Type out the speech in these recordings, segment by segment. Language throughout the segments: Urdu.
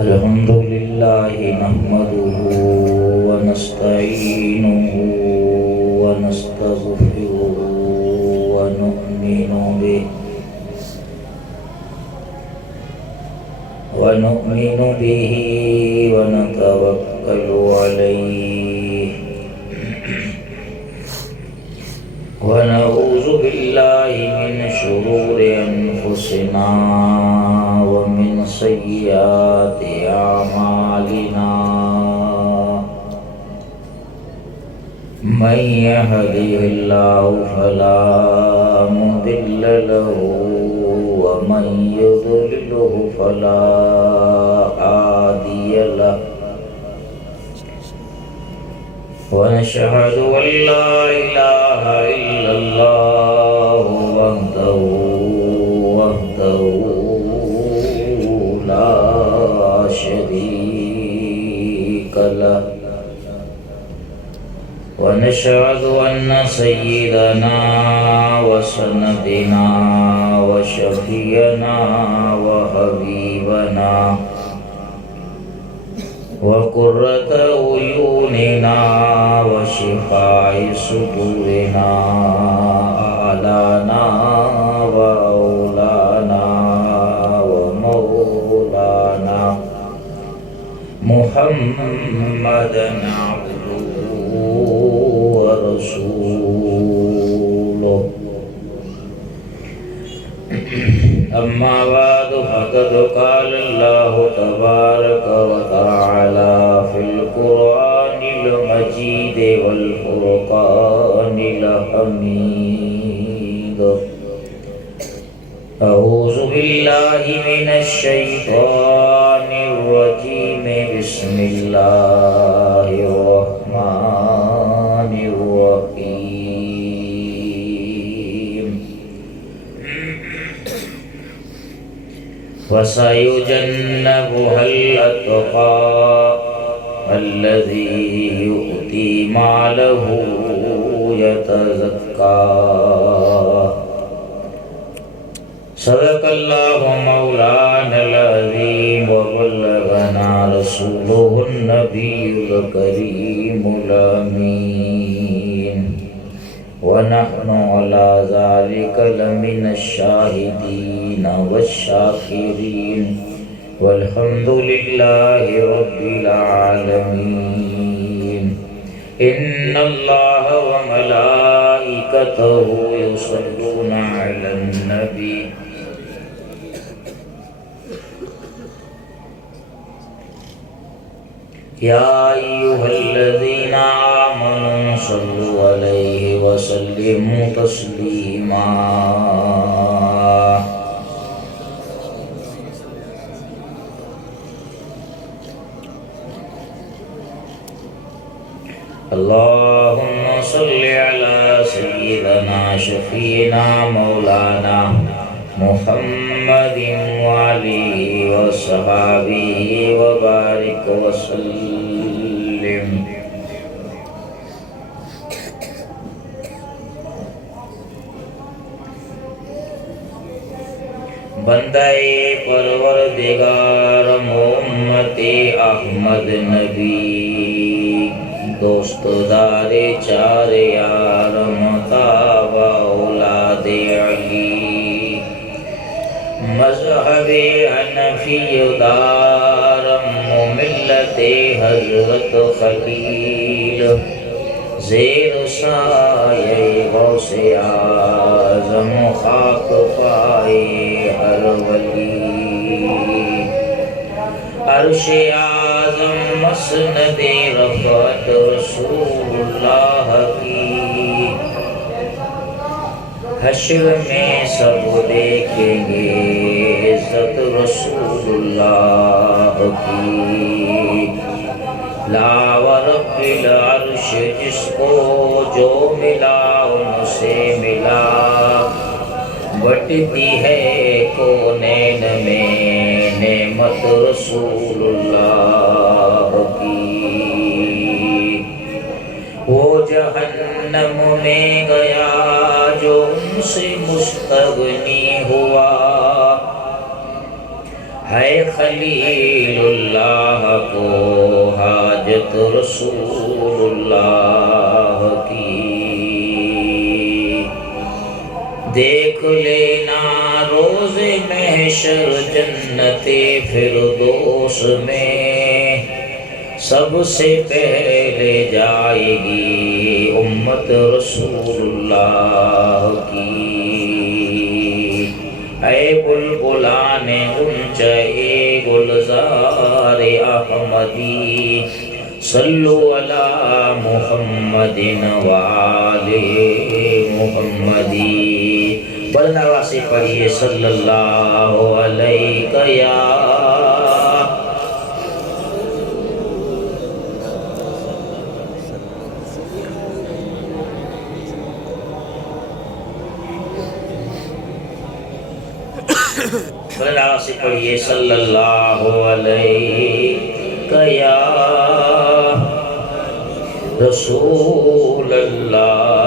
الحمد لله نحمده ونستعينه ونستغفره ونؤمن به ونتوكل عليه ونعوذ بالله من شرور أنفسنا ومن سيئات أعمالنا من يهده الله فلا مضل له ومن يضلله فلا هادي له ونشهد أن لا إله إلا الله وحده لا شريك له ونشهد أن سيدنا وسندنا وشفيعنا وحبيبنا وقرة عيوننا وشفاء صدورنا أعلانا وأولانا ومولانا محمدا عبده ورسوله أما بعد فقد قال الله تبارك وتعالى في القرآن المجيد والفرقان الحميد أعوذ بالله من الشيطان الرجيم بسم الله الرحمن الرحيم وسيجنبها الأتقى الذي يؤتي ماله يتزكى صدق الله مولانا العظيم وبلغنا رسوله النبي الكريم الأمين ونحن على ذلك لمن الشاهدين والشاكرين والحمد لله رب العالمين إن الله وملائكته يصلون على النبي يا أيها الذين آمنوا صلوا عليه وسلموا تسليما اللهم صل على سيدنا شفينا مولانا محمد وعليه وصحابه وبارك وسلم بندہ پروردگار محمد احمد نبی دوست دار چار یار مطاب اولاد علی مذہب حنفی دارم ملت حضرت خلیل زیر سایہ غوث اعظم خاک پائے ہر ولی عرش اعظم مسند رفعت رسول اللہ کی حشر میں سب دیکھیں گے عزت رسول اللہ کی لا ورب العرش جس کو جو ملا ان سے ملا بٹتی ہے کونین میں نعمت رسول اللہ کی وہ جہنم میں گیا جو ان سے مستغنی ہوا، ہے خلیل اللہ کو حاجت رسول اللہ کی۔ دیکھ لینا روز محشر جنت فردوس میں، سب سے پہلے جائے گی امت رسول اللہ کی۔ اے بلبلان غنچۂ گلزار احمدی، صلو علی محمد وآل محمدی۔ بلنوا سے پڑھیے صلی اللہ علیہ یا بلنوا سے پڑھیے صلی اللہ علیہ یا رسول اللہ۔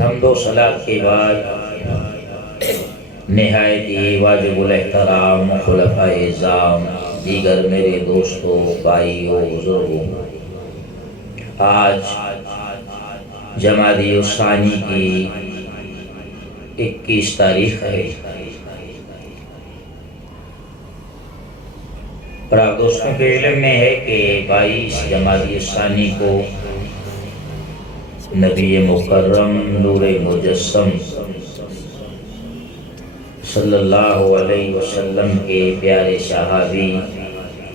حمد و صلاۃ کے بعد نہایت ہی واجب الاحترام خلفائے اعظام، دیگر میرے دوستوں، بھائیوں، بزرگوں، آج جمادی الثانی کی 21 تاریخ ہے، اور آپ دوستوں کے علم میں ہے کہ 22 جمادی الثانی کو نبی مکرم نور مجسم صلی اللہ علیہ وسلم کے پیارے صحابی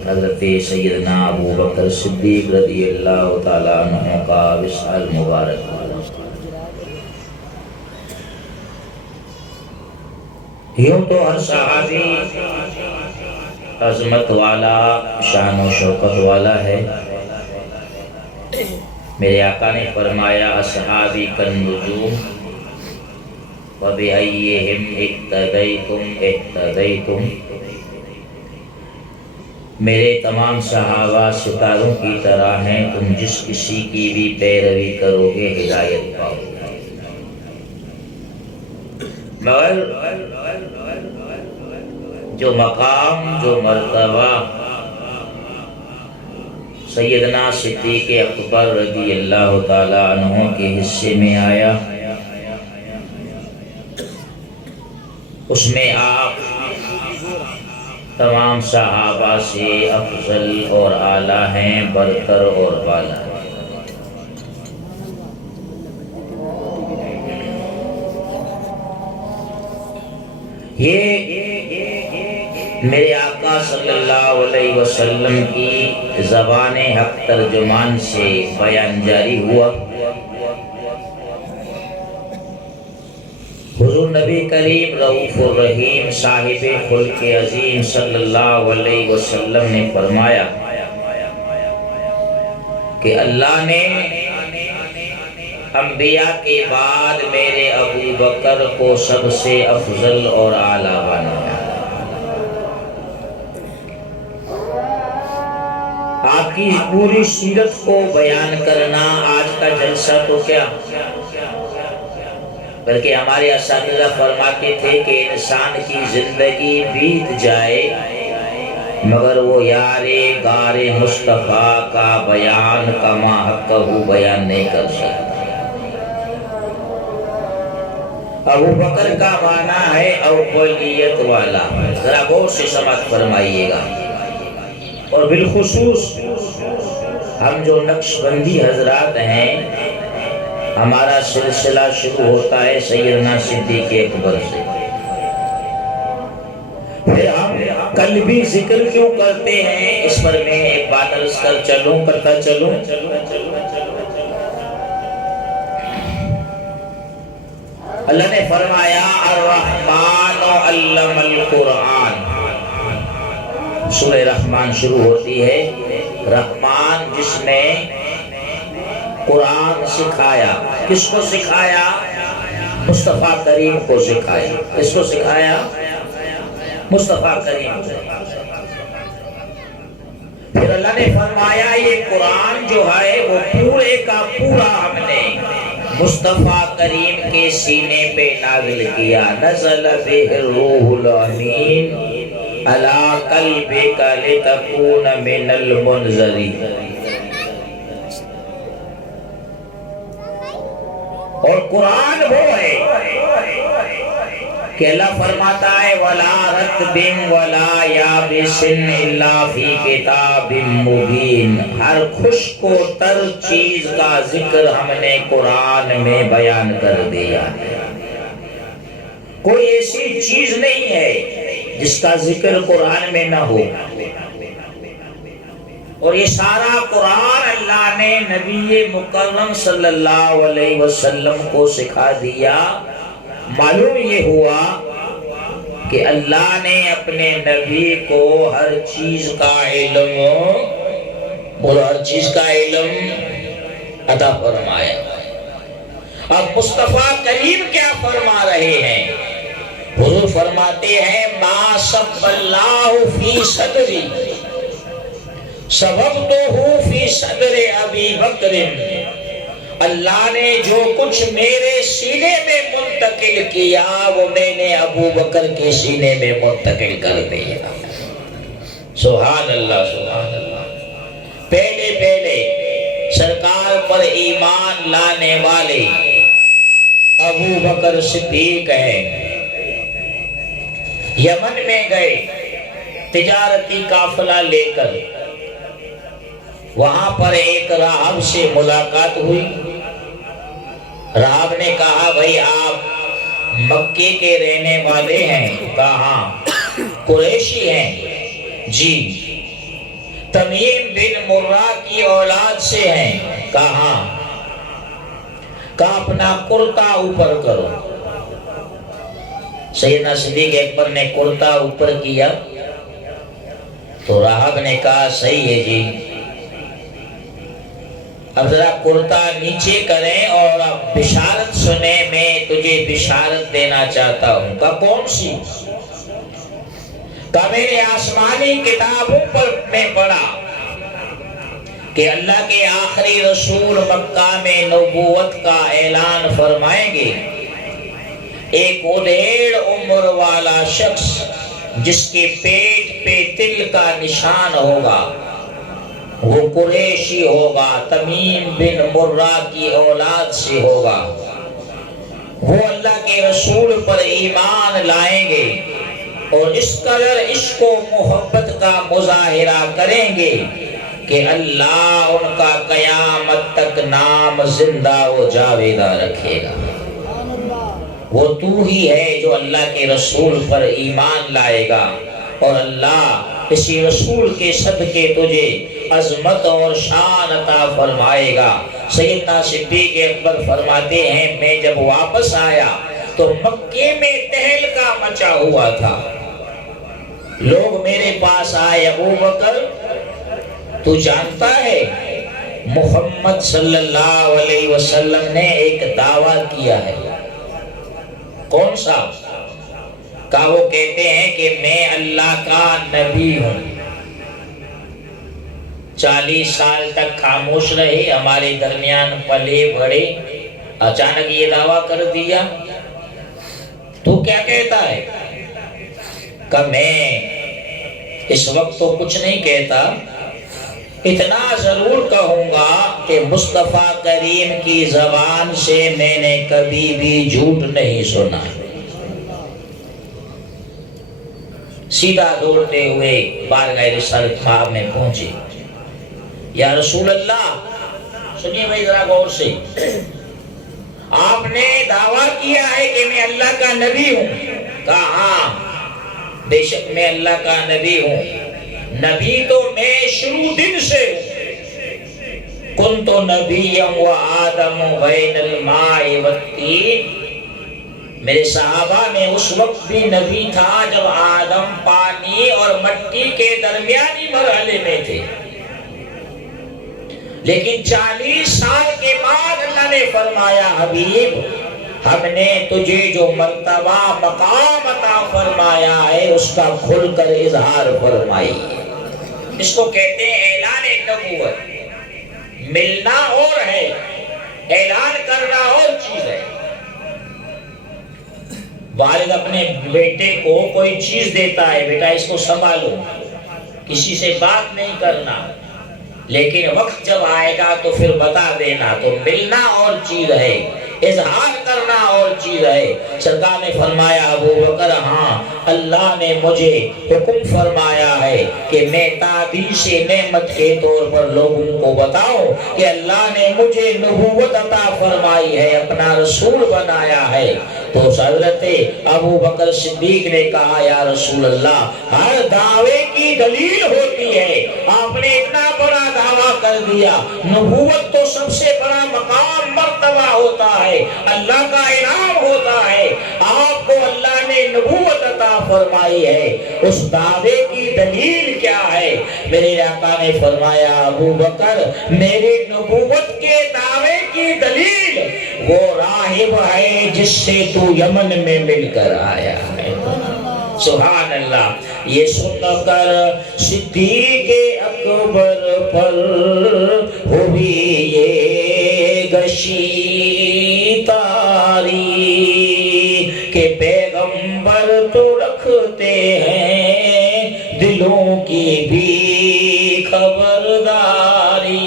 حضرت سیدنا ابو بکر صدیق رضی اللہ تعالیٰ عنہ کا وصال مبارک۔ یوں تو ہر صحابی عظمت والا، شان و شوکت والا ہے۔ میرے آقا نے فرمایا اصحابی کالنجوم وبأیہم اقتدیتم اہتدیتم، میرے تمام صحابہ ستاروں کی طرح ہیں، تم جس کسی کی بھی پیروی کرو گے ہدایت پاؤ گے۔ مگر جو مقام، جو مرتبہ سیدنا صدیق اکبر رضی اللہ تعالیٰ عنہ کے حصے میں آیا، اس میں آپ تمام صحابہ سے افضل اور اعلیٰ ہیں، برتر اور بالا ہیں۔ یہ میرے آقا صلی اللہ علیہ وسلم کی زبان حق ترجمان سے بیان جاری ہوا۔ حضور نبی کریم رؤوف الرحیم صاحب خلق عظیم صلی اللہ علیہ وسلم نے فرمایا کہ اللہ نے انبیاء کے بعد میرے ابو بکر کو سب سے افضل اور اعلیٰ بنایا۔ آپ کی پوری سیرت کو بیان کرنا آج کا جلسہ تو کیا، بلکہ ہمارے اساتذہ فرماتے تھے کہ انسان کی زندگی بیت جائے مگر وہ یار غار مصطفیٰ کا بیان کما حقہ بیان نہیں کر سکتا۔ ابو بکر کا معنی ہے اولیت والا، ذرا غور سے سماعت فرمائیے گا۔ اور بالخصوص ہم جو نقش بندی حضرات ہیں، ہمارا سلسلہ شروع ہوتا ہے سیدنا صدیق اکبر سے۔ پھر ہم کل بھی ذکر کیوں کرتے ہیں، اس پر میں ایک بات عرض کرتا چلوں۔ اللہ نے فرمایا الرحمن علم القرآن. سورہ رحمان شروع ہوتی ہے رحمان جس نے قرآن سکھایا. کس کو سکھایا؟ مصطفیٰ کریم کو سکھایا. کس کو سکھایا؟ مصطفیٰ کریم کو. پھر اللہ نے فرمایا یہ قرآن جو ہے وہ پورے کا پورا ہم نے مصطفیٰ کریم کے سینے پہ نازل کیا. نزل بہ الروح الامین علی قلبک لتکون من المنذرین. اور قرآن وہ ہے کہ اللہ فرماتا ہے وَلَا رَتْبٍ وَلَا يَابِسٍ إِلَّا فِي كِتَابٍ مُبِينٍ. ہر خشک و تر چیز کا ذکر ہم نے قرآن میں بیان کر دیا. کوئی ایسی چیز نہیں ہے جس کا ذکر قرآن میں نہ ہو. اور یہ سارا قرآن اللہ نے نبی مکرم صلی اللہ علیہ وسلم کو سکھا دیا. معلوم یہ ہوا کہ اللہ نے اپنے نبی کو ہر چیز کا علم بولو ہر چیز کا علم عطا فرمایا. اب مصطفیٰ کریم کیا فرما رہے ہیں؟ حضور فرماتے ہیں ما سب اللہ فی صدری سببتہ فی صدر ابی بکر. اللہ نے جو کچھ میرے سینے میں منتقل کیا وہ میں نے ابو بکر کے سینے میں منتقل کر دیا. سبحان اللہ سبحان اللہ. پہلے سرکار پر ایمان لانے والے ابو بکر صدیق ہیں. یمن میں گئے تجارتی قافلہ لے کر. وہاں پر ایک راہب سے ملاقات ہوئی. راہب نے کہا بھائی آپ مکے کے رہنے والے ہیں؟ کہا قریشی ہیں. جی. تمیم بن مرہ کی اولاد سے ہیں؟ کہا اپنا کرتا اوپر کرو. سیدنا صدیق اکبر نے کرتا اوپر کیا تو راہب نے کہا صحیح ہے جی اب ذرا کرتا نیچے کریں اور اب بشارت سنے. میں تجھے بشارت دینا چاہتا ہوں. کہا کون سی؟ کہا میں نے آسمانی کتابوں پر میں پڑھا کہ اللہ کے آخری رسول مکہ میں نبوت کا اعلان فرمائیں گے. ایک ادھیڑ عمر والا شخص جس کے پیٹ پہ تل کا نشان ہوگا وہ قریشی ہوگا. تمیم بن مرہ کی اولاد سے ہوگا. وہ اللہ کے رسول پر ایمان لائیں گے اور اس قدر عشق و محبت کا مظاہرہ کریں گے کہ اللہ ان کا قیامت تک نام زندہ و جاویدہ رکھے گا. وہ تو ہی ہے جو اللہ کے رسول پر ایمان لائے گا اور اللہ اسی رسول کے صدقے تجھے عظمت اور شان عطا فرمائے گا. سیدنا صدیق اکبر فرماتے ہیں میں جب واپس آیا تو مکے میں تہلکا مچا ہوا تھا. لوگ میرے پاس آئے ابو بکر تو جانتا ہے محمد صلی اللہ علیہ وسلم نے ایک دعویٰ کیا ہے. کون سا؟ کہا وہ کہتے ہیں کہ میں اللہ کا نبی ہوں. 40 سال تک خاموش رہے ہمارے درمیان پلے بڑھے اچانک یہ دعویٰ کر دیا تو کیا کہتا ہے؟ کہ میں اس وقت تو کچھ نہیں کہتا اتنا ضرور کہوں گا کہ مصطفیٰ کریم کی زبان سے میں نے کبھی بھی جھوٹ نہیں سنا. سیدھا دوڑتے ہوئے بارگاہ رسالت مآب میں پہنچے. یا رسول اللہ سنیے بھائی ذرا غور سے آپ نے دعویٰ کیا ہے کہ میں اللہ کا نبی ہوں. کہا ہاں بے شک میں اللہ کا نبی ہوں. نبی تو میں شروع دن سے ہوں. کنت نبیم و آدم بین الماء والتین. میرے صحابہ میں اس وقت بھی نبی تھا جب آدم پانی اور مٹی کے درمیانی مرحلے میں تھے، لیکن 40 سال کے بعد اللہ نے فرمایا حبیب ہم نے تجھے جو مرتبہ مقام عطا فرمایا ہے اس کا کھل کر اظہار فرمائی۔ اس کو کہتے ہیں اعلان نبوت۔ ملنا اور ہے، اعلان کرنا اور چیز ہے۔ والد اپنے بیٹے کو کوئی چیز دیتا ہے، بیٹا اس کو سنبھالو، کسی سے بات نہیں کرنا، لیکن وقت جب آئے گا تو پھر بتا دینا۔ تو ملنا اور چیز ہے، اظہار کرنا اور چیز ہے۔ سرکار نے فرمایا ابو بکر ہاں اللہ نے مجھے حکم فرمایا ہے کہ میں تعدیث نعمت کے طور پر لوگوں کو بتاؤں کہ اللہ نے مجھے نبوت عطا فرمائی ہے، اپنا رسول بنایا ہے۔ تو حضرت ابو بکر صدیق نے کہا یا رسول اللہ ہر دعوے کی دلیل ہوتی ہے، آپ نے اتنا بڑا دعویٰ کر دیا، نبوت تو سب سے بڑا مقام مرتبہ ہوتا ہے، اللہ کا انعام ہوتا ہے، آپ کو اللہ نے نبوت عطا فرمائی ہے، اس دعوے کی دلیل کیا ہے؟ میرے آقا نے فرمایا ابو بکر میرے نبوت کے دعوے کی دلیل وہ راہب ہے جس سے تو یمن میں مل کر آیا ہے۔ سبحان اللہ۔ یہ سن کر صدیق اکبر پر ہوئی یہ گشی تاری کہ پیغمبر تو رکھتے ہیں دلوں کی بھی خبرداری۔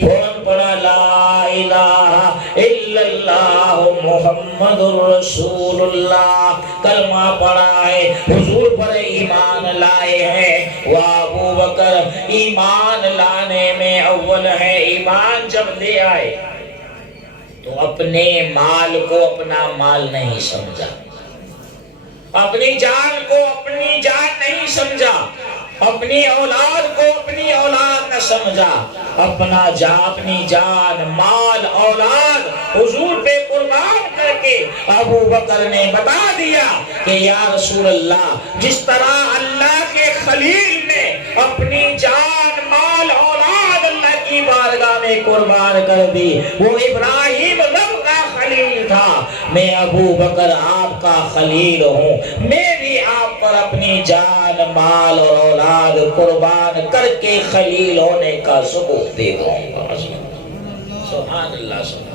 فوراً پڑھا لا الہ الا اللہ محمد رسول اللہ، کلمہ پڑھا ہے، حضور پر ایمان لائے ہیں۔ وہ ابو بکر ایمان لانے میں اول ہے۔ ایمان جب لے آئے تو اپنے مال کو اپنا مال نہیں سمجھا، اپنی جان کو اپنی جان نہیں سمجھا، اپنی اولاد کو اپنی اولاد نہ سمجھا، اپنی جان مال اولاد حضور پہ قربان کر کے ابو بکر نے بتا دیا کہ یا رسول اللہ جس طرح اللہ کے خلیل نے اپنی جان مال اولاد اللہ کی بارگاہ میں قربان کر دی، وہ ابراہیم رب کا خلیل تھا، میں ابو بکر آپ کا خلیل ہوں، میں بھی آپ پر اپنی جان مال اور اولاد قربان کر کے خلیل ہونے کا ثبوت دے دوں گا۔ سبحان اللہ سبحان۔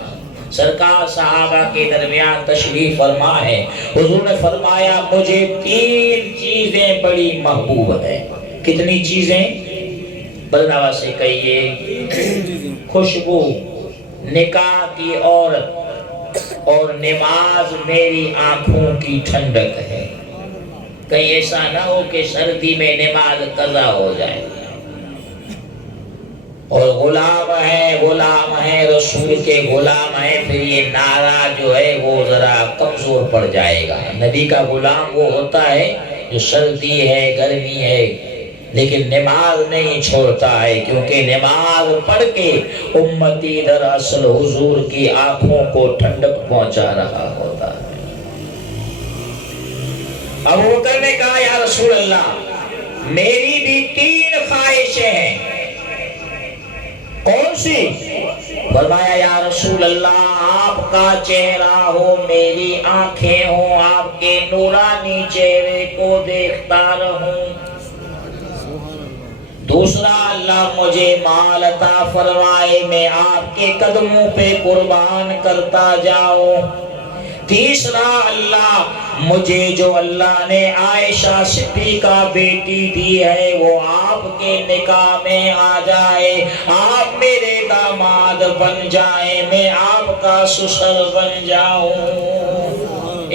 سرکار صحابہ کے درمیان تشریف فرما ہے، حضور نے فرمایا مجھے 3 چیزیں بڑی محبوب ہیں۔ کتنی چیزیں؟ بلنوا سے کہیے، خوشبو، نکاح کی عورت اور نماز میری آنکھوں کی ٹھنڈک ہے۔ کہیں ایسا نہ ہو کہ سردی میں نماز قضا ہو جائے۔ اور غلام ہیں رسول کے غلام ہیں، پھر یہ نعرہ جو ہے وہ ذرا کمزور پڑ جائے گا۔ نبی کا غلام وہ ہوتا ہے جو سردی ہے گرمی ہے لیکن نماز نہیں چھوڑتا ہے، کیونکہ نماز پڑھ کے امتی دراصل حضور کی آنکھوں کو ٹھنڈک پہنچا رہا ہوتا ہے۔ ابو بکر نے کہا یا رسول اللہ میری بھی 3 خواہشیں ہیں۔ کون سی؟ فرمایا یا رسول اللہ آپ کا چہرہ ہو، میری آنکھیں ہوں، آپ کے نورانی چہرے کو دیکھتا رہوں۔ دوسرا اللہ مجھے مال عطا فرمائے، میں آپ کے قدموں پہ قربان کرتا جاؤں۔ تیسرا اللہ مجھے جو اللہ نے عائشہ صدیقہ بیٹی دی ہے وہ آپ کے نکاح میں آ جائے، آپ میرے داماد بن جائیں، میں آپ کا سسر بن جاؤں۔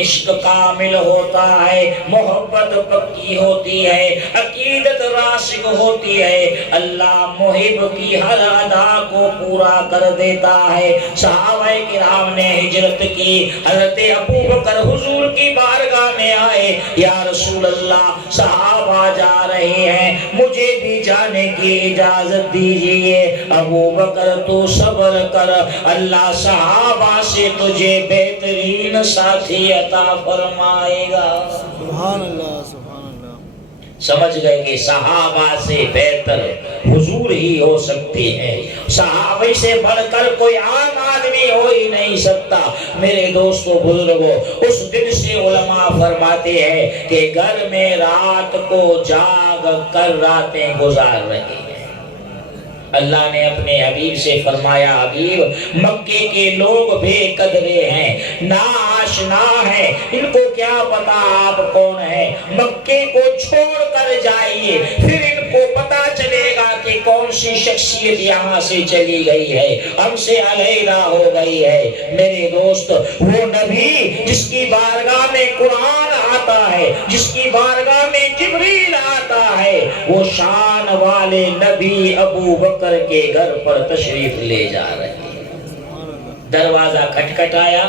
عشق کامل ہوتا ہے، محبت پکی ہوتی ہے، عقیدت راسخ ہوتی ہے، اللہ محب کی ہر ادا کو پورا کر دیتا ہے۔ صحابہ کرام نے ہجرت کی، حضرت ابو بکر حضور کی بارگاہ میں فرمانے آئے یا رسول اللہ صحابہ جا رہے ہیں مجھے بھی جانے کی اجازت دیجئے۔ ابو بکر تو صبر کر، اللہ صحابہ سے تجھے بہترین ساتھی عطا فرمائے گا۔ سبحان اللہ سبحان اللہ۔ سمجھ گئے کہ صحابہ سے بہتر حضور ہی ہو سکتے ہیں، صحابہ سے بڑھ کر کوئی عام آدمی ہو ہی نہیں سکتا۔ میرے دوستو بزرگوں، اس دن سے علماء فرماتے ہیں کہ گھر میں رات کو جاگ کر راتیں گزار رہے ہیں۔ اللہ نے اپنے حبیب سے فرمایا حبیب مکے کے لوگ بے قدرے ہیں، ناآشنا ہیں، ان کو کیا پتا آپ کون ہیں، مکے کو چھوڑ کر جائیے پھر ان کو پتا چلے گا کہ کون سی شخصیت یہاں سے چلی گئی ہے، ہم سے علیحدہ ہو گئی ہے۔ میرے دوست وہ نبی جس کی بارگاہ میں قرآن آتا ہے، جس کی بارگاہ میں جبریل آتا ہے، وہ شان والے نبی ابو بکر کے گھر پر تشریف لے جا رہے ہیں۔ دروازہ کھٹکھٹایا،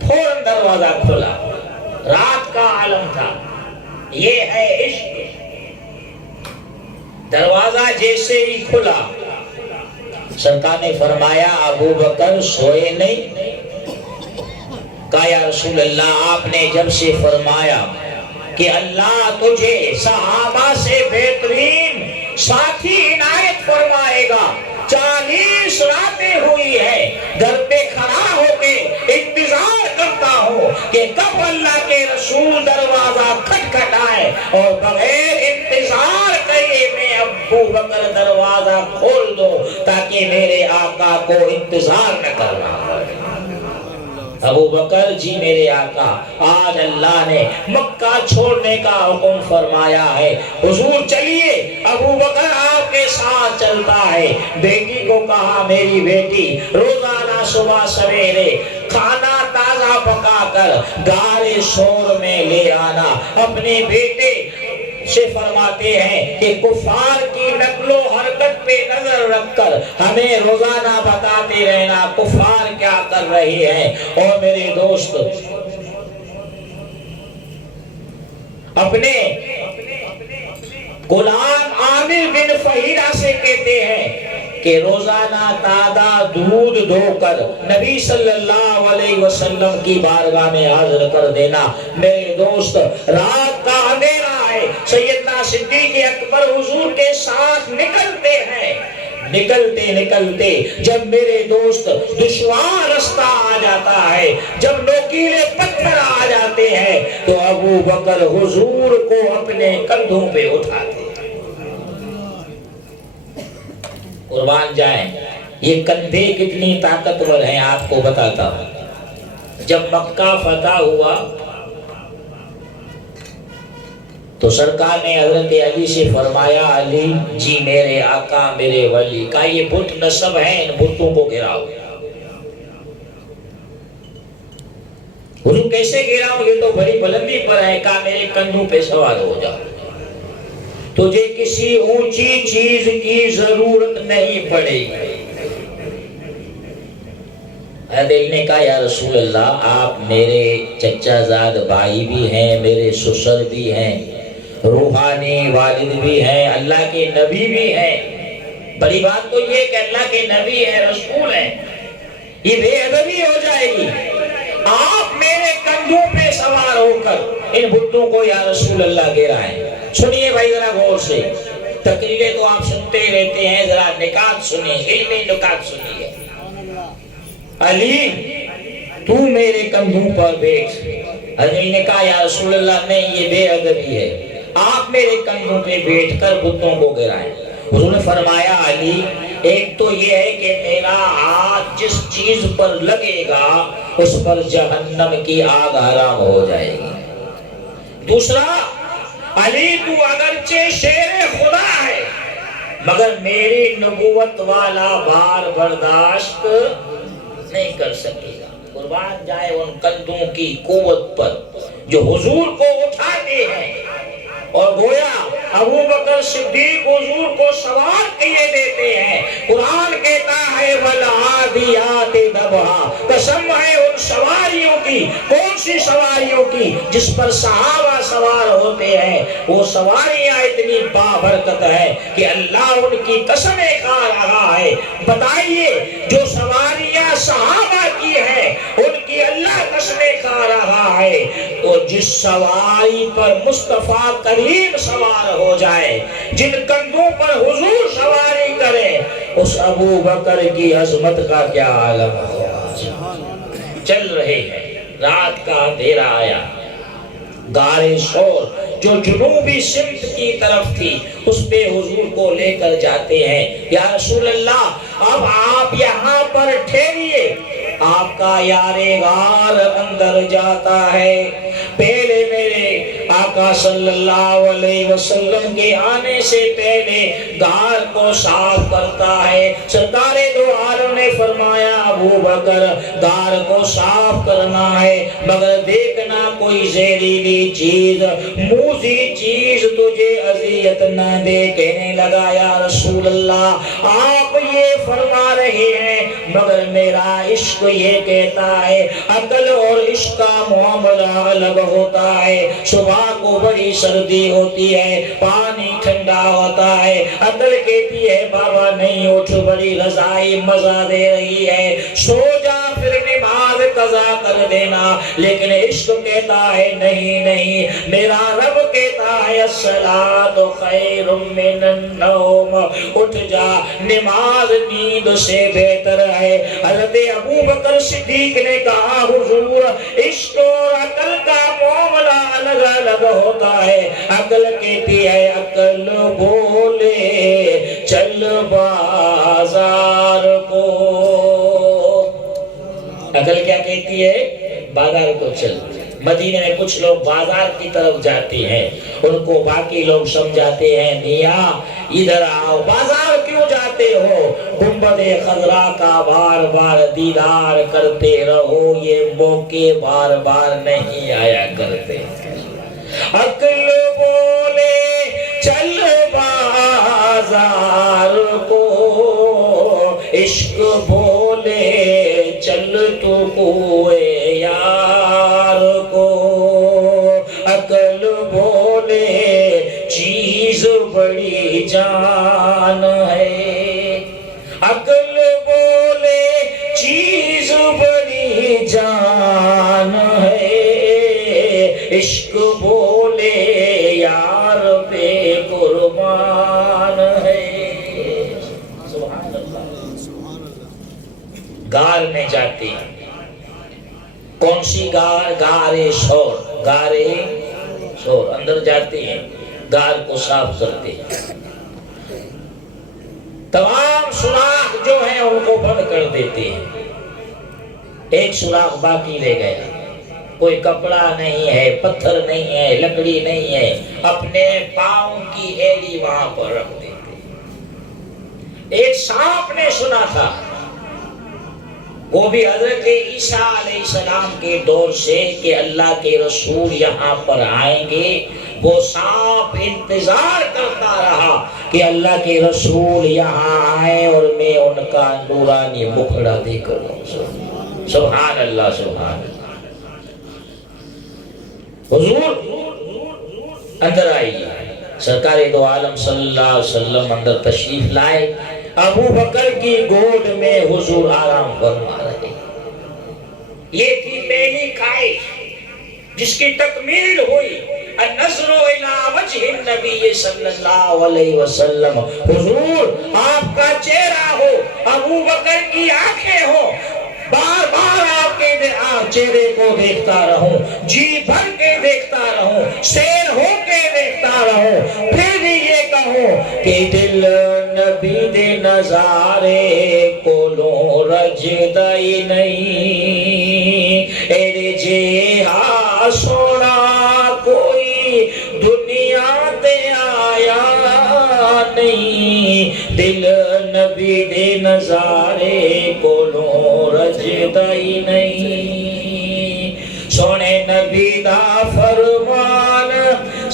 فوراً دروازہ کھلا، رات کا عالم تھا، یہ ہے عشق۔ دروازہ جیسے ہی کھلا سرکار نے فرمایا ابو بکر سوئے نہیں؟ کہا یا رسول اللہ آپ نے جب سے فرمایا کہ اللہ تجھے صحابہ سے بہترین ساتھی عنایت فرمائے گا، 40 راتیں ہوئی ہے گھر پہ کھڑا ہو کے انتظار کرتا ہوں کہ کب اللہ کے رسول دروازہ کھٹکھٹائے اور بغیر انتظار کیے میں ابو بکر دروازہ کھول دو تاکہ میرے آقا کو انتظار نہ کرنا پڑے۔ ابو بکر جی میرے آقا آج اللہ نے مکہ چھوڑنے کا حکم فرمایا ہے، حضور چلیے۔ ابو بکر آپ کے ساتھ چلتا ہے، بیٹی کو کہا میری بیٹی روزانہ صبح سویرے کھانا تازہ پکا کر گارے شور میں لے آنا۔ اپنے بیٹے سے فرماتے ہیں کہ کفار کی نقل و حرکت پہ نظر رکھ کر ہمیں روزانہ بتاتے رہنا کفار کیا کر رہے ہیں۔ اور میرے دوست اپنے غلام عامر بن فہیرہ سے کہتے ہیں کہ روزانہ تازہ دودھ دھو کر نبی صلی اللہ علیہ وسلم کی بارگاہ میں حاضر کر دینا۔ میرے دوست رات کا اندھیرا ہے، سیدنا صدیق اکبر حضور کے ساتھ نکلتے ہیں، نکلتے جب میرے دوست دشوار رستہ آ جاتا ہے، جب نوکیلے پتھر آ جاتے ہیں تو ابو بکر حضور کو اپنے کندھوں پہ اٹھاتے ہیں۔ قربان جائیں یہ کندھے کتنی طاقتور ہیں آپ کو بتاتا ہوں۔ جب مکہ فتح ہوا تو سرکار نے حضرت علی سے فرمایا علی جی میرے آقا میرے ولی، کہا یہ بت نصب ہیں، ان بتوں کو گراؤ۔ حضور کیسے گراؤ، یہ تو بڑی بلندی پر ہے، کہا میرے کندھوں پہ سوار ہو جاؤ، تجھے کسی اونچی چیز کی ضرورت نہیں پڑے گی۔ دل نے کہا یا رسول اللہ آپ میرے چچا زاد بھائی بھی ہیں، میرے سسر بھی ہیں، روحانی والد بھی ہیں، اللہ کے نبی بھی ہیں، بڑی بات تو یہ کہ اللہ کے نبی ہے، رسول ہے، یہ بے ادبی ہو جائے گی۔ آپ میرے کندھوں پہ سوار ہو کر ان بتوں کو یا رسول اللہ گرائیں۔ سنیے بھائی ذرا غور سے، تقریریں تو آپ سنتے رہتے ہیں، ذرا نکات سنیے، علمی نکات سنیے۔ علی تو میرے کندھوں پر بیٹھ۔ علی نے کہا یا رسول اللہ نہیں یہ بے ادبی ہے، آپ میرے کندھوں پہ بیٹھ کر بتوں کو گرائیں۔ حضور نے فرمایا علی ایک تو یہ ہے کہ میرا ہاتھ جس چیز پر لگے گا اس پر جہنم کی آگ حرام ہو جائے گی۔ دوسرا علی تو اگرچہ شیر خدا ہے مگر میری نبوت والا بار برداشت نہیں کر سکے گا۔ قربان جائے ان کندھوں کی قوت پر جو حضور کو اٹھاتے ہیں، اور گویا ابو بکر صدیق حضور کو سوار کیے دیتے ہیں. قرآن کہتا ہے والعادیات ضبحا، قسم ہے ان سواریوں کی. کون سی سواریوں کی؟ جس پر صحابہ سوار ہوتے ہیں. وہ سواریاں اتنی بابرکت ہے کہ اللہ ان کی قسمیں کھا رہا ہے. بتائیے جو سواریاں صحابہ کی ہیں ان کی اللہ قسمیں کھا رہا ہے، تو جس سواری پر مصطفیٰ کریم سوار ہو جائے، جن کندھوں پر حضور سواری کرے، اس ابو بکر کی عظمت کا کیا عالم ہوگا. چل رہے ہیں، رات کا اندھیرا آیا. غار ثور جو جنوبی سمت کی طرف تھی اس پہ حضور کو لے کر جاتے ہیں. یا رسول اللہ اب آپ یہاں پر ٹھہریے، آپ کا یار غار اندر جاتا ہے. پہلے میرے آقا صلی اللہ علیہ وسلم کے آنے سے پہلے غار کو صاف کرتا ہے. سرکار دو عالم نے فرمایا ابو بکر غار کو صاف کرنا ہے مگر دیکھنا کوئی زہریلی چیز، موذی چیز تجھے اذیت نہ دے. کہنے لگا یا رسول اللہ آپ یہ فرما رہے ہیں مگر میرا عشق یہ کہتا ہے. عقل اور عشق کا معاملہ الگ ہوتا ہے. صبح کو بڑی سردی ہوتی ہے، پانی ٹھنڈا ہوتا ہے. عقل کہتی ہے بابا نہیں اٹھ، بڑی رضائی مزہ دے رہی ہے، سو جا پھر نماز قضا کر دینا. لیکن عشق کہتا ہے نہیں نہیں. میرا رب کہتا ہے الصلاۃ خیر من النوم، اٹھ جا، نماز نیند سے بہتر ہے. حضرت ابو بکر صدیق نے کہا حضور عشق اور عقل کا معاملہ الگ الگ ہوتا ہے. عقل کہتی ہے عقل بولے چل بازار کو. عقل کیا کہتی ہے؟ بازار کو چل. مدینے میں کچھ لوگ بازار کی طرف جاتے ہیں، ان کو باقی لوگ سمجھاتے ہیں میاں ادھر آؤ. بازار کیوں جاتے ہو؟ گنبد خضرا کا بار بار دیدار کرتے رہو، یہ موقع بار بار نہیں آیا کرتے. عقل بولے چل بازار کو، عشق بولے چل تو کوئے یار کو. عقل بولے چیز بڑی جان ہے، عقل بولے چیز بڑی جان ہے، عشق بولے یار پہ قربان ہے. سبحان اللہ. غار میں جاتے ہیں. کون سی غار؟ غار ثور. غار ثور اندر جاتے ہیں، غار کو صاف کرتے ہیں. تمام سوراخ جو ہیں ان کو بند کر دیتے ہیں. ایک سوراخ باقی رہ گیا. کوئی کپڑا نہیں ہے، پتھر نہیں ہے، لکڑی نہیں ہے. اپنے پاؤں کی ایڑی وہاں پر رکھ دیتے. ایک سانپ نے سنا تھا، وہ بھی حضرت عیسیٰ علیہ السلام کے دور سے کہ اللہ کے رسول یہاں پر آئیں گے. وہ سانپ انتظار کرتا رہا کہ اللہ کے رسول یہاں آئے اور میں ان کا نورانی مکھڑا دے کر لوں. سبحان اللہ سبحان اللہ. حضور اندر آئیے. سرکار دو عالم صلی اللہ علیہ وسلم اندر تشریف لائے. ابو بکر کی گود میں حضور آرام فرما رہے. یہ تھی پہلی خواہش جس کی تکمیل ہوئی. النظر الى وجه النبی صلی اللہ علیہ وسلم. حضور آپ کا چہرہ ہو، ابو بکر کی آنکھیں ہو، بار بار آپ کے چہرے کو دیکھتا رہوں، جی بھر کے دیکھتا رہوں، سیر ہو کے دیکھتا رہوں. پھر یہ کہوں کہ دل نبی دے نظارے کولوں رجدا ہی نہیں. اے جے ہا سونا کوئی دنیا تے آیا نہیں. دل نبی دے نظارے کولوں رجدا ہی نہیں. سونے نبی دا فرمان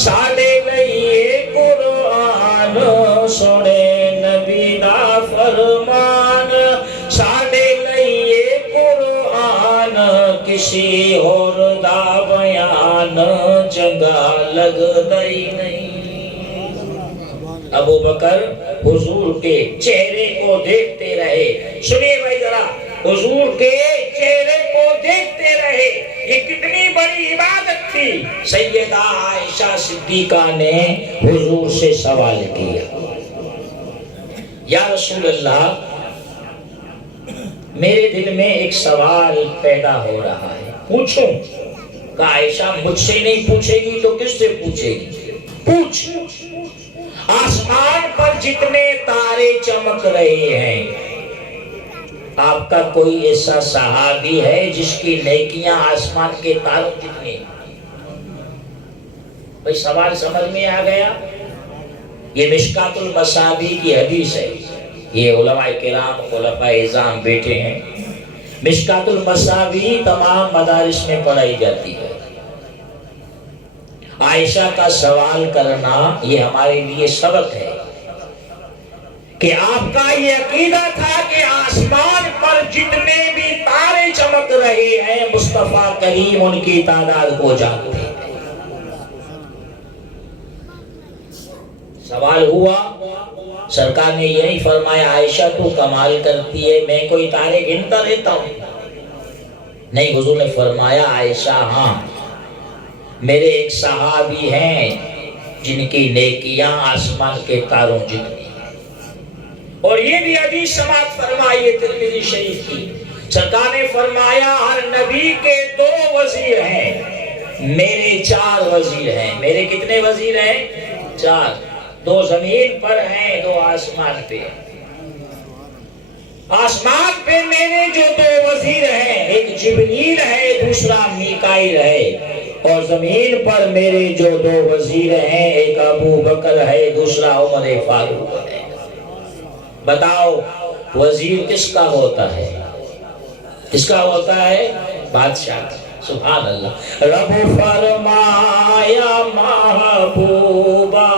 ساڈے لئے قربان لگ گئی نہیں۔ ابو بکر حضور کے چہرے کو دیکھتے رہے۔ سنیے بھائی ذرا، حضور کے چہرے کو دیکھتے رہے، یہ کتنی بڑی عبادت تھی۔ سیدہ عائشہ صدیقہ نے حضور سے سوال کیا، یا رسول اللہ، میرے دل میں ایک سوال پیدا ہو رہا ہے، پوچھوں؟ کہ عائشہ مجھ سے نہیں پوچھے گی تو کس سے پوچھے گی؟ پوچھ۔ آسمان پر جتنے تارے چمک رہے ہیں، آپ کا کوئی ایسا صحابی ہے جس کی نیکیاں آسمان کے تاروں جتنی؟ بھئی سوال سمجھ میں آ گیا؟ یہ مشکات المصابیح کی حدیث ہے، یہ علماء کرام خلفائے اعظام بیٹھے ہیں۔ مشکات المصابیح تمام مدارس میں پڑھائی جاتی ہے۔ عائشہ کا سوال کرنا یہ ہمارے لیے سبق ہے کہ آپ کا یہ عقیدہ تھا کہ آسمان پر جتنے بھی تارے چمک رہے ہیں مصطفیٰ کریم ان کی تعداد کو جانتے ہیں۔ سوال ہوا، سرکار نے یہ نہیں فرمایا عائشہ تو کمال کرتی ہے، میں کوئی تارے گنتا رہتا ہوں، نہیں، حضور نے فرمایا عائشہ ہاں، میرے ایک صحابی ہیں جن کی نیکیاں آسمان کے تاروں جتنی ہیں۔ اور یہ بھی حدیث سماعت فرمائی ہے ترمذی شریف کی، سرکار نے فرمایا ہر نبی کے 2 وزیر ہیں، میرے 4 وزیر ہیں۔ میرے کتنے وزیر ہیں؟ 4، 2 زمین پر ہیں، 2 آسمان پہ۔ آسمان پہ میرے جو 2 وزیر ہیں، ایک جبریل ہے، دوسرا میکائیل ہے، اور زمین پر میرے جو 2 وزیر ہیں، ایک ابو بکر ہے، دوسرا عمر فاروق ہے۔ بتاؤ وزیر کس کا ہوتا ہے؟ کس کا ہوتا ہے؟ بادشاہ کا۔ سبحان اللہ۔ رب فرمایا محبوبہ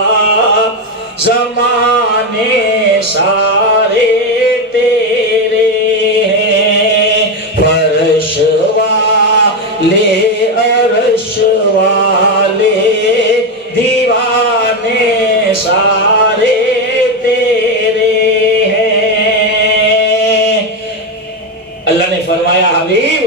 زمانے سارے تیرے ہیں، فرش والے عرش والے دیوانے سارے تیرے ہیں۔ اللہ نے فرمایا حبیب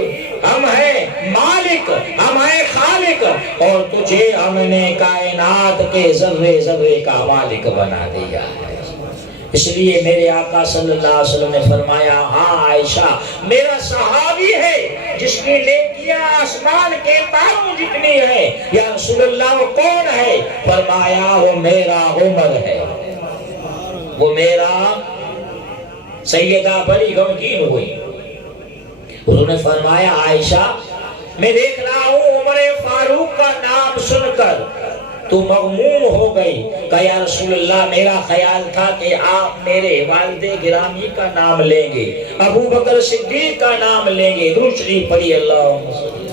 ہم ہیں مالک، ہم ہیں خالق، اور تجھے ہم نے کائنات کے ذرے ذرے کا مالک بنا دیا ہے۔ اس لیے میرے آقا صلی اللہ علیہ وسلم نے فرمایا ہاں عائشہ میرا صحابی ہے جس کی نیکیاں آسمان کے تاروں جتنی ہے۔ یا رسول اللہ وہ کون ہے؟ فرمایا وہ میرا عمر ہے، وہ میرا۔ سیدہ بڑی غمگین ہوئی، حضور نے فرمایا عائشہ میں دیکھ رہا ہوں عمر فاروق کا نام سن کر تو مغموم ہو گئی۔ کہ یا رسول اللہ میرا خیال تھا کہ آپ میرے والد گرامی کا نام لیں گے، ابو بکر صدیق کا نام لیں گے۔ درود شریف پڑھی اللہم صلی۔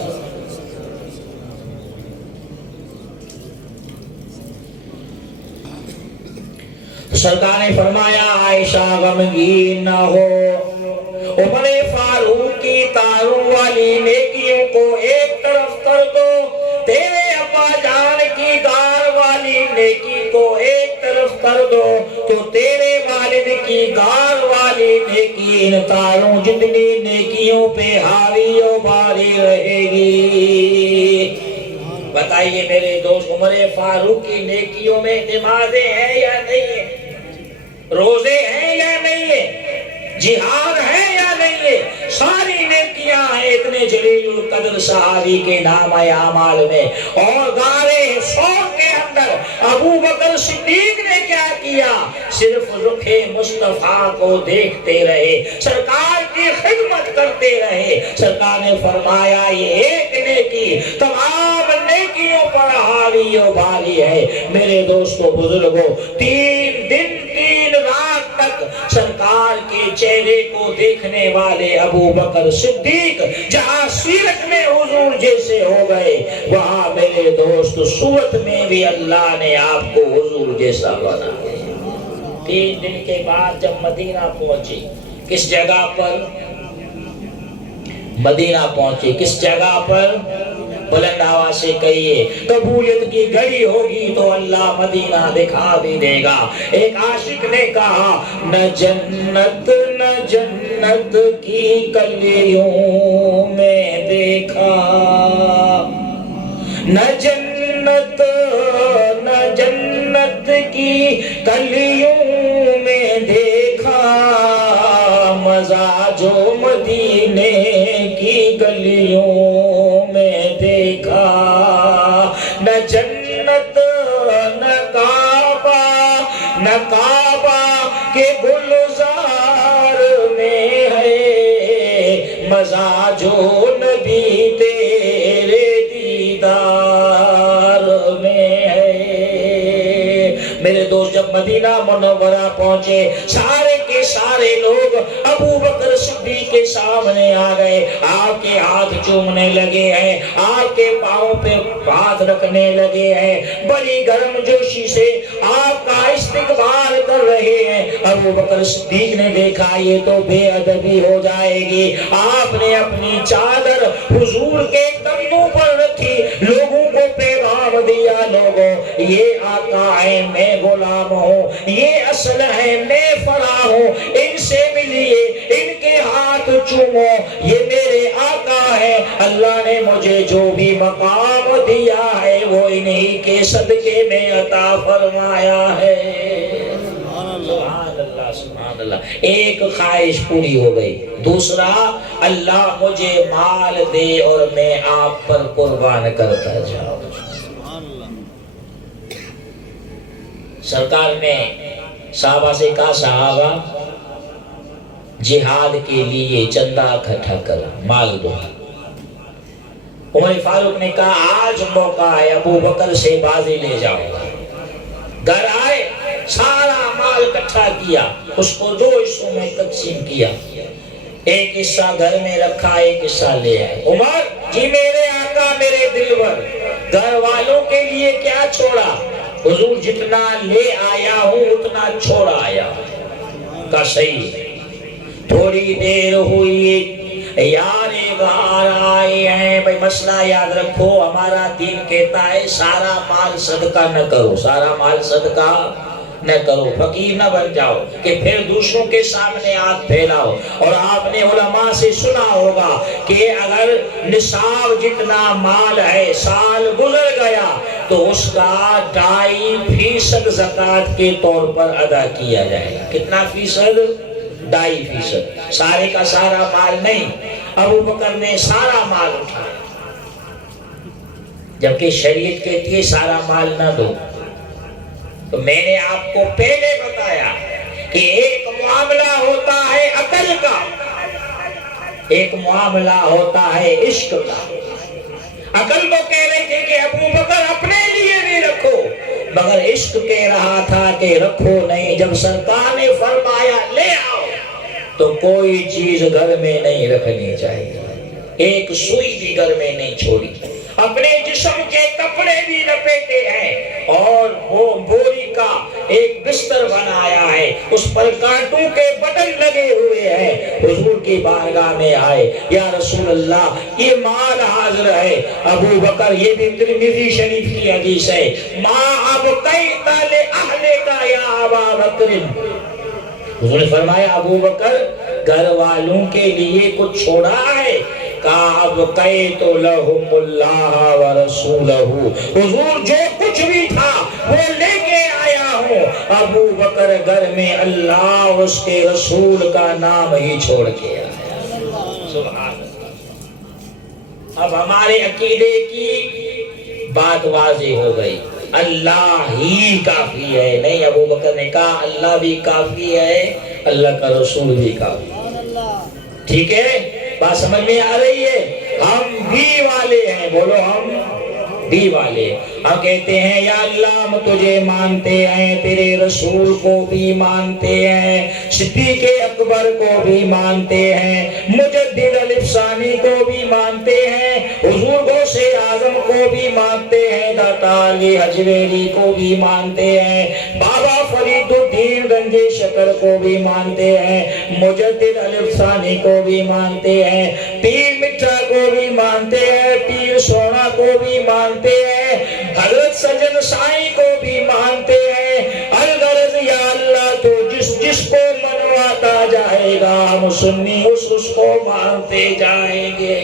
سرکار نے فرمایا عائشہ غمگین نہ ہو، عمر فاروق کی تاروں والی نیکیوں کو ایک طرف کر دو، تیرے ابا جان کی گار والی نیکی کو ایک طرف کر دو، تو تیرے والد کی گار والی نیکی ان تاروں جتنی نیکیوں پہ حاوی و باری رہے گی۔ بتائیے میرے دوست، عمر فاروق کی نیکیوں میں نمازیں ہیں یا نہیں ہیں؟ روزے ہیں یا نہیں ہیں؟ جہاد ہے یا نہیں ہے؟ ساری نیکیاں ہیں اتنے جلیل القدر صحابی کے نامہ اعمال میں۔ اور غارِ ثور کے اندر ابو بکر صدیق نے کیا کیا؟ صرف رخ مصطفیٰ کو دیکھتے رہے، سرکار کی خدمت کرتے رہے۔ سرکار نے فرمایا یہ ایک نیکی تمام نیکیوں پر حاوی و باری ہے۔ میرے دوستو بزرگوں، 3 دن 3 رات تک سرکار کے چہرے کو دیکھنے والے ابو بکر صدیق جہاں سیرت میں حضور جیسے ہو گئے، وہاں میرے دوست صورت میں بھی اللہ نے آپ کو حضور جیسا بنا۔ 3 دن کے بعد جب مدینہ پہنچے، کس جگہ پر؟ مدینہ پہنچے، کس جگہ پر؟ بلند آواز سے کہیے قبولیت کی گھڑی ہوگی تو اللہ مدینہ دکھا بھی دے گا۔ ایک عاشق نے کہا نہ جنت کی کلیوں میں دیکھا، نہ جنت کی کلیوں میں دیکھا، مزہ جو مدینے کی گلیوں میں دیکھا، نہ جنت نہ کعبہ کے گلزار میں ہے، مزہ جو نبی تیرے دیدار میں ہے۔ میرے دوست جب مدینہ منورہ پہنچے سارے کے سارے لوگ ابو بکر صدیق کے سامنے آ گئے، آپ کے ہاتھ چومنے لگے ہیں، آپ کے پاؤں پہ ہاتھ رکھنے لگے ہیں، بڑی گرم جوشی سے آپ کا استقبال کر رہے ہیں۔ ابو بکر صدیق نے دیکھا یہ تو بے ادبی ہو جائے گی، آپ نے اپنی چادر حضور کے کندھوں پر رکھی، لوگوں کو پیغام دیا، لوگوں یہ آقا ہے میں غلام ہوں، یہ اصل ہے میں فلاں ہوں، ان سے ملیے، ان کے ہاتھ چومو، یہ میرے آقا ہے، اللہ نے مجھے جو بھی مقام دیا ہے وہ انہی کے صدقے میں عطا فرمایا ہے۔ سبحان اللہ سبحان اللہ۔ ایک خواہش پوری ہو گئی، دوسرا اللہ مجھے مال دے اور میں آپ پر قربان کرتا جاؤں۔ سرکار نے صحابہ سے کہا صحابہ جہاد کے لیے چندہ اکٹھا کر مال دو۔ عمر فاروق نے کہا آج موقع ہے، ابو بکر سے بازی لے جاؤ۔ گھر آئے سارا مال اکٹھا کیا، اس کو دو حصوں میں تقسیم کیا، ایک حصہ گھر میں رکھا، ایک حصہ لے آئے۔ عمر جی میرے آقا میرے دلبر، گھر والوں کے لیے کیا چھوڑا؟ حضور جتنا لے آیا ہوں اتنا چھوڑ آیا۔ کا صحیح تھوڑی دیر ہوئی یار باہر آئے ہیں، بھئی مسئلہ یاد رکھو، ہمارا دین کہتا ہے سارا مال صدقہ نہ کرو، سارا مال صدقہ نہ کرو، فقیر نہ بن جاؤ کہ پھر دوسروں کے سامنے ہاتھ پھیلاؤ۔ اور آپ نے علماء سے سنا ہوگا کہ اگر نصاب جتنا مال ہے سال گزر گیا تو اس کا 2.5% زکوٰۃ کے طور پر ادا کیا جائے گا۔ کتنا فیصد؟ 2.5%۔ سارے کا سارا مال نہیں۔ ابو بکر نے سارا مال اٹھایا، جبکہ شریعت کہتی ہے سارا مال نہ دو۔ تو میں نے آپ کو پہلے بتایا کہ ایک معاملہ ہوتا ہے عقل کا، ایک معاملہ ہوتا ہے عشق کا۔ عقل کو کہہ رہے تھے کہ ابو بکر اپنے لیے بھی رکھو، مگر عشق کہہ رہا تھا کہ رکھو نہیں۔ جب سرکار نے فرمایا لے آؤ تو کوئی چیز گھر میں نہیں رکھنی چاہیے، ایک سوئی بھی گھر میں نہیں چھوڑی، اپنے جسم کے کپڑے بھی لپیٹے ہیں اور وہ بوری کا ایک بستر بنایا ہے، اس پر کانٹوں کے بٹن لگے ہوئے ہیں۔ حضور کی بارگاہ میں آئے، یا رسول اللہ یہ مال حاضر ہے۔ ابو بکر، یہ بھی ترمذی شریف کی حدیث ہے، ما ابقیت لأہلک یا ابا بکر۔ حضور نے فرمایا ابو بکر گھر والوں کے لیے کچھ چھوڑا ہے؟ کہا ابقیت لہم اللہ ورسولہ، حضور جو کچھ بھی تھا وہ لے کے آیا ہوں۔ ابو بکر گھر میں اللہ اور اس کے رسول کا نام ہی چھوڑ کے آیا۔ سبحان اللہ۔ اب ہمارے عقیدے کی بات واضح ہو گئی، اللہ ہی کافی ہے۔ نہیں، ابو بکر نے کہا اللہ بھی کافی ہے، اللہ کا رسول بھی کافی ہے۔ ٹھیک ہے، بات سمجھ میں آ رہی ہے؟ ہم بھی والے ہیں، بولو ہم بھی والے۔ ہم کہتے ہیں یا اللہ ہم تجھے مانتے ہیں، تیرے رسول کو بھی مانتے ہیں، صدیق اکبر کو بھی مانتے ہیں، مجدد الف ثانی کو بھی مانتے ہیں، حضور غوث اعظم کو بھی مانتے ہیں، داتا علی حجویری کو بھی مانتے ہیں، بابا فرید الدین گنج شکر کو بھی مانتے ہیں، مجدد الف ثانی کو بھی مانتے ہیں، پیر مٹھا کو بھی مانتے ہیں، پیر سونا کو بھی مانتے ہیں، حضرت سجن سائی کو بھی مانتے ہیں۔ الغرض یا اللہ تو جس کو منواتا جائے گا ہم سنی اس کو مانتے جائیں گے۔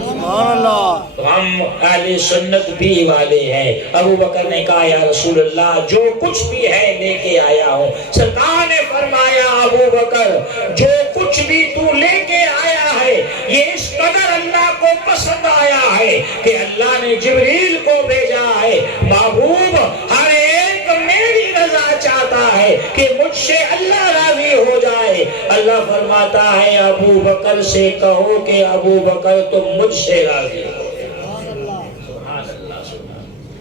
سبحان اللہ۔ تو ہم اہل سنت بھی والے ہیں۔ ابو بکر نے کہا یا رسول اللہ جو کچھ بھی ہے لے کے آیا ہوں۔ سرکار نے فرمایا ابو بکر جو کچھ بھی تو لے کے آیا ہے یہ اس قدر اللہ کو پسند آیا ہے کہ اللہ نے جبریل کو بھیجا ہے۔ محبوب ہر ایک میری رضا چاہتا ہے کہ مجھ سے اللہ راضی ہو جائے۔ اللہ فرماتا ہے ابو بکر سے کہو کہ ابو بکر تم مجھ سے راضی ہو۔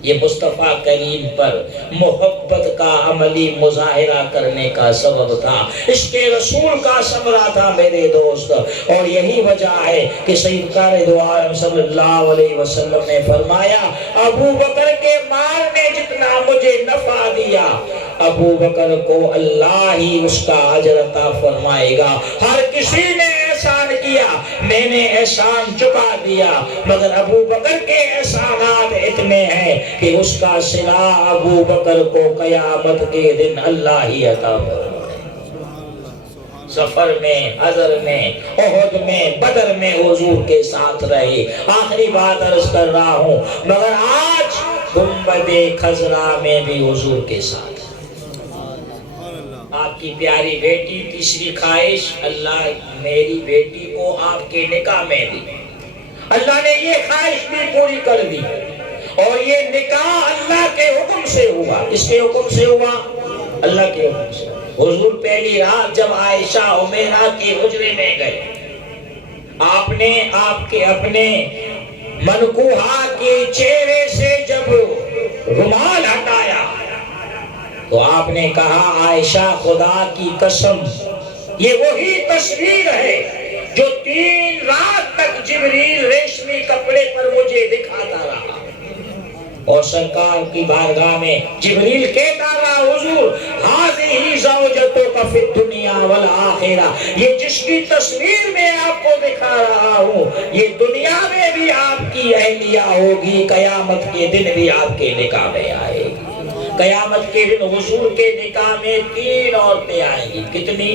یہ مصطفیٰ کریم پر محبت کا عملی مظاہرہ کرنے کا سبب تھا، عشق رسول کا ثمرہ تھا میرے دوست۔ اور یہی وجہ ہے کہ سیدنا دو عالم صلی اللہ علیہ وسلم نے فرمایا ابو بکر کے مال نے جتنا مجھے نفع دیا ابو بکر کو اللہ ہی اس کا اجر عطا فرمائے گا۔ ہر کسی نے احسان کیا میں نے احسان چکا دیا، مگر ابو بکر کے احسانات اتنے ہیں کہ اس کا صلہ ابو بکر کو قیامت کے دن اللہ ہی عطا فرمائے۔ سفر میں، حضر میں، احد میں، بدر میں حضور کے ساتھ رہے۔ آخری بات عرض کر رہا ہوں مگر آج گنبد خضرا میں بھی حضور کے ساتھ۔ آپ کی پیاری بیٹی تیسری خواہش اللہ میری بیٹی کو آپ کے نکاح میں دی، اللہ نے یہ خواہش بھی پوری کر دی۔ اور یہ نکاح اللہ کے حکم سے ہوا۔ کس کے حکم سے ہوا؟ اللہ کے حکم سے۔ حضور پہلی رات جب عائشہ حمیرہ کے حجرے میں گئے آپ نے آپ کے اپنے منکوحہ کے چہرے سے جب رومال ہٹایا تو آپ نے کہا عائشہ خدا کی قسم یہ وہی تصویر ہے جو 3 رات تک جبریل ریشمی کپڑے پر مجھے دکھاتا رہا۔ اور سرکار کی بارگاہ میں جبریل کہتا رہا حضور ہذہ زوجتک فی الدنیا والآخرہ، یہ جس کی تصویر میں آپ کو دکھا رہا ہوں یہ دنیا میں بھی آپ کی اہلیہ ہوگی، قیامت کے دن بھی آپ کے نکاح میں آئے گی۔ قیامت کے دن حضور کے نکاح میں 3 عورتیں آئیں گی۔ کتنی؟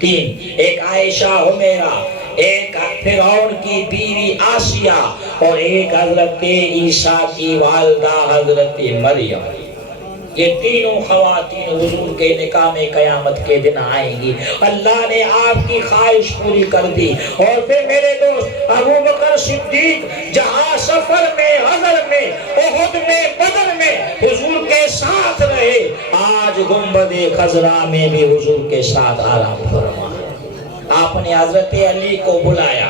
3۔ ایک عائشہ حمیرہ، ایک فرعون کی بیوی آسیہ اور ایک حضرت عیسیٰ کی والدہ حضرت مریم۔ یہ تینوں خواتین حضور کے نکاح میں قیامت کے دن آئیں گی۔ اللہ نے آپ کی خواہش پوری کر دی۔ اور پھر میرے دوست ابو بکر صدیق جہاں سفر میں، حضر میں، احد میں، بدر میں حضور کے ساتھ رہے آج گنبد خضرا میں بھی حضور کے ساتھ آرام فرما۔ آپ نے حضرت علی کو بلایا۔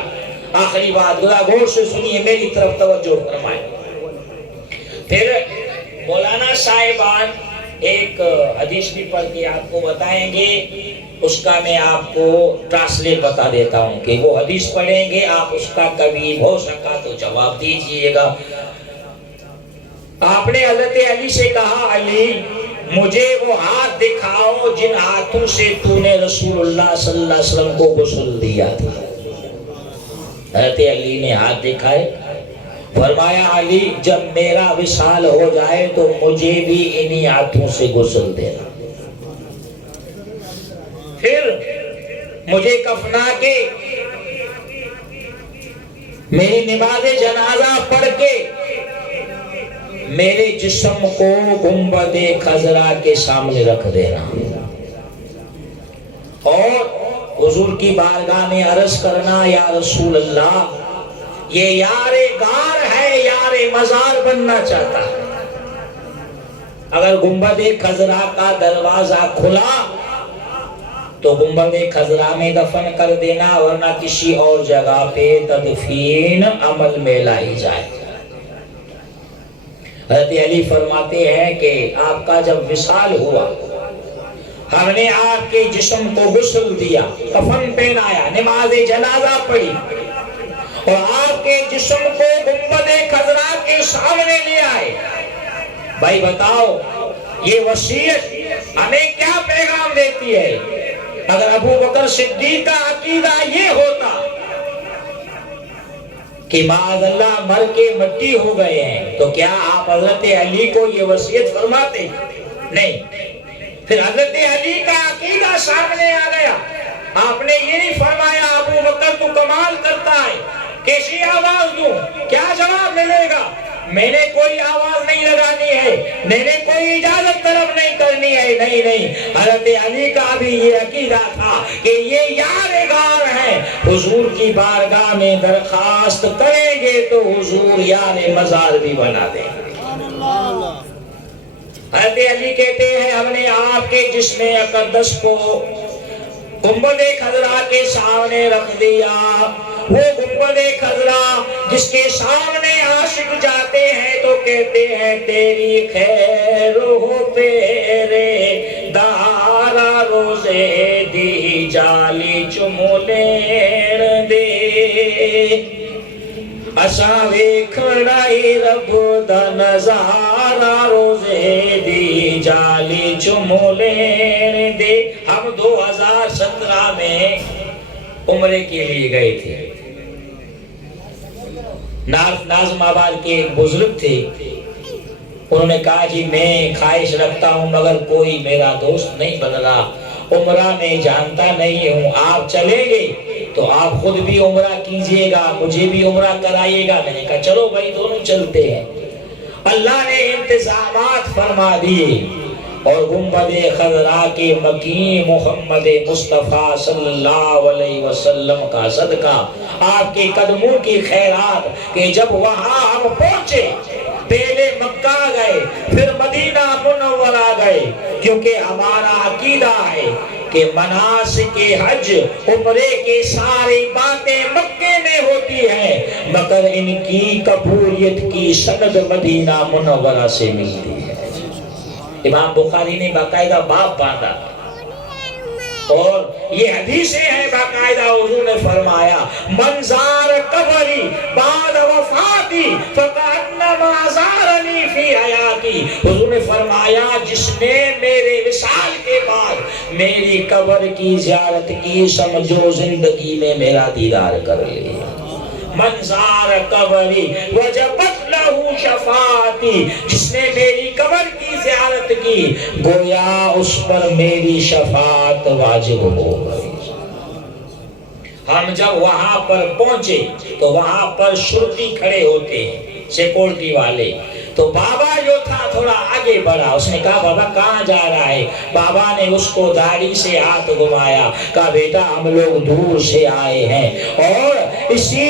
آخری بات ذرا غور سے سنیے، میری طرف توجہ فرمائیں۔ پھر مولانا صاحبان ایک حدیث بھی پڑھ کے آپ کو بتائیں گے، اس کا میں آپ کو ٹرانسلیٹ بتا دیتا ہوں کہ وہ حدیث پڑھیں گے، آپ اس کا کبھی ہو سکا تو جواب دیجئے گا۔ آپ نے حضرت علی سے کہا علی مجھے وہ ہاتھ دکھاؤ جن ہاتھوں سے تو نے رسول اللہ صلی اللہ علیہ وسلم کو غسل دیا تھا۔ حضرت علی نے ہاتھ دکھائے، فرمایا علی جب میرا وصال ہو جائے تو مجھے بھی انہی ہاتھوں سے غسل دینا، پھر مجھے کفنا کے میری نماز جنازہ پڑھ کے میرے جسم کو گنبد خضرا کے سامنے رکھ دینا، اور حضور کی بارگاہ میں عرض کرنا یا رسول اللہ یہ یار غار ہے، یار مزار بننا چاہتا ہے۔ اگر گنبد خضرا کا دروازہ کھلا تو گنبد خضرا میں دفن کر دینا، ورنہ کسی اور جگہ پہ تدفین عمل میں لائی جائے۔ حضرت علی فرماتے ہیں کہ آپ کا جب وصال ہوا ہم نے آپ کے جسم کو غسل دیا، کفن پہنایا، نماز جنازہ پڑھی اور آپ کے جسم کو گنبد خضرا کے سامنے لے آئے۔ بھائی بتاؤ یہ وصیت ہمیں کیا پیغام دیتی ہے؟ اگر ابو بکر صدیق کا عقیدہ یہ ہوتا کہ معاذ اللہ مر کے مٹی ہو گئے ہیں، تو کیا آپ حضرت علی کو یہ وصیت فرماتے؟ نہیں۔ پھر حضرت علی کا عقیدہ سامنے آ گیا، آپ نے یہ نہیں فرمایا ابو بکر تو کمال کرتا ہے، کیسی آواز دوں، کیا جواب ملے گا؟ میں نے کوئی آواز نہیں لگانی ہے، میں نے کوئی اجازت طلب نہیں کرنی ہے، نہیں۔ حضرت علی کا بھی یہ عقیدہ تھا کہ یہ یار غار ہے، حضور کی بارگاہ میں درخواست کریں گے تو حضور یار مزار بھی بنا دیں گے۔ حضرت علی کہتے ہیں ہم نے آپ کے جسم اقدس کو گنبد خضرا کے سامنے رکھ دیا، وہ گنبد خضرا جس کے سامنے عاشق جاتے ہیں تو کہتے ہیں تیری خیر ہو پیرے دارا روزے دی جالی چمولین دے، اساں ویکھنا ہی رب دا نظارہ روزے دی جالی چمولین دے۔ ہم 2017 میں عمرے کے لیے گئے تھے، نازم آباد کے ایک بزرگ تھے، انہوں نے کہا جی میں خواہش رکھتا ہوں مگر کوئی میرا دوست نہیں بن رہا، عمرہ میں جانتا نہیں ہوں، آپ چلیں گے تو آپ خود بھی عمرہ کیجئے گا مجھے بھی عمرہ کرائیے گا۔ میں نے کہا چلو بھائی دونوں چلتے ہیں۔ اللہ نے انتظامات فرما دیے اور گنبد خضرا کے مکین محمد مصطفیٰ صلی اللہ علیہ وسلم کا صدقہ، آپ کے قدموں کی خیرات کہ جب وہاں ہم پہنچے، پہلے مکہ گئے پھر مدینہ منورہ گئے، کیونکہ ہمارا عقیدہ ہے کہ مناسک حج عمرے کے ساری باتیں مکے میں ہوتی ہیں مگر ان کی قبولیت کی سند مدینہ منورہ سے ملتی ہے۔ امام بخاری نے باقاعدہ باب باندھا اور یہ حدیثیں ہیں باقاعدہ، حضور نے فرمایا منظار قبری بعد وفاتی فکأنما زارنی فی حیاتی، حضور نے فرمایا جس نے میرے وصال کے بعد میری قبر کی زیارت کی سمجھو زندگی میں میرا دیدار کر لیا۔ منظار قبری وجبت لہو شفاعتی، جس نے میری قبر کی زیارت کی گویا اس پر میری شفاعت واجب ہو گئی۔ ہم جب وہاں پر پہنچے تو وہاں پر شرطی کھڑے ہوتے ہیں، سیکورٹی والے، تو بابا جو تھا تھوڑا آگے بڑھا، اس نے کہا بابا کہاں جا رہا ہے؟ بابا نے اس کو داڑھی سے ہاتھ گھمایا، کہا بیٹا ہم لوگ دور سے آئے ہیں اور اسی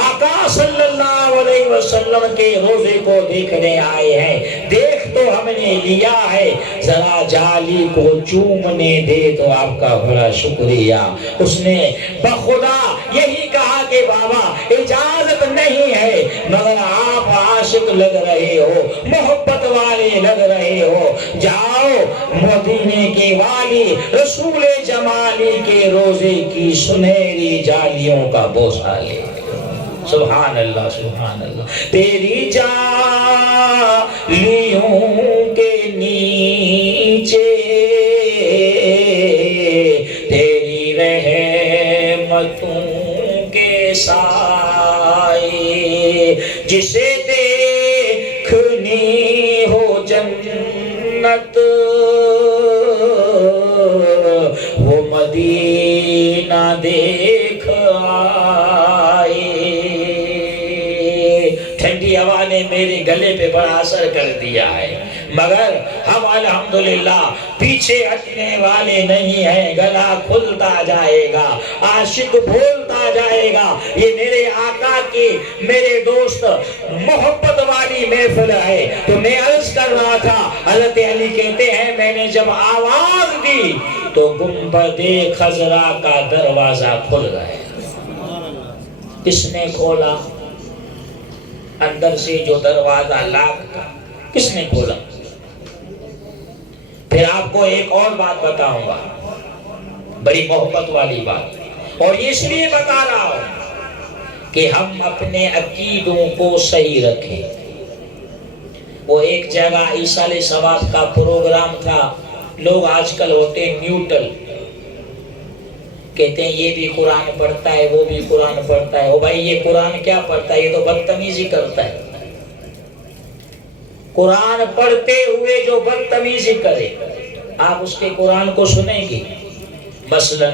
آقا صلی اللہ علیہ وسلم کے روزے کو دیکھنے آئے ہیں، دیکھ تو ہم نے لیا ہے، ذرا جالی کو چومنے دے تو آپ کا بڑا شکریہ۔ اس نے بخدا یہی کہا کہ بابا اجازت نہیں ہے مگر آپ عاشق لگ رہے ہو، محبت والے لگ رہے ہو، جاؤ مدینے کے والی رسول جمالی کے روزے کی سنہری جالیوں کا بوسہ لے۔ سبحان اللہ سبحان اللہ۔ تیری جالیوں کے نیچے تیری رحمتوں کے سائے، جسے دیکھنی ہو جنت وہ مدینہ دیکھ آئے۔ ٹھنڈی ہوا نے میرے گلے پہ بڑا اثر کر دیا ہے مگر ہم الحمدللہ پیچھے ہٹنے والے نہیں ہیں، گلا کھلتا جائے گا، عاشق بولتا جائے گا۔ یہ میرے آقا کی میرے دوست محبت والی محفل ہے۔ تو میں عرض کر رہا تھا، حضرت علی کہتے ہیں میں نے جب آواز دی تو گنبد خضرا کا دروازہ کھل گیا۔ کس نے کھولا؟ اندر سے جو دروازہ لاک تھا کس نے کھولا؟ پھر آپ کو ایک اور بات بتاؤں گا، بڑی محبت والی بات، اور یہ اس لیے بتا رہا ہوں کہ ہم اپنے عقیدوں کو صحیح رکھیں۔ وہ ایک جگہ ایصال ثواب کا پروگرام تھا، لوگ آج کل ہوتے نیوٹرل، کہتے ہیں یہ بھی قرآن پڑھتا ہے وہ بھی قرآن پڑھتا ہے. او بھائی یہ قرآن کیا پڑھتا ہے؟ یہ تو بدتمیزی کرتا ہے. قرآن پڑھتے ہوئے جو بدتمیزی کرے آپ اس کے قرآن کو سنیں گے. مثلا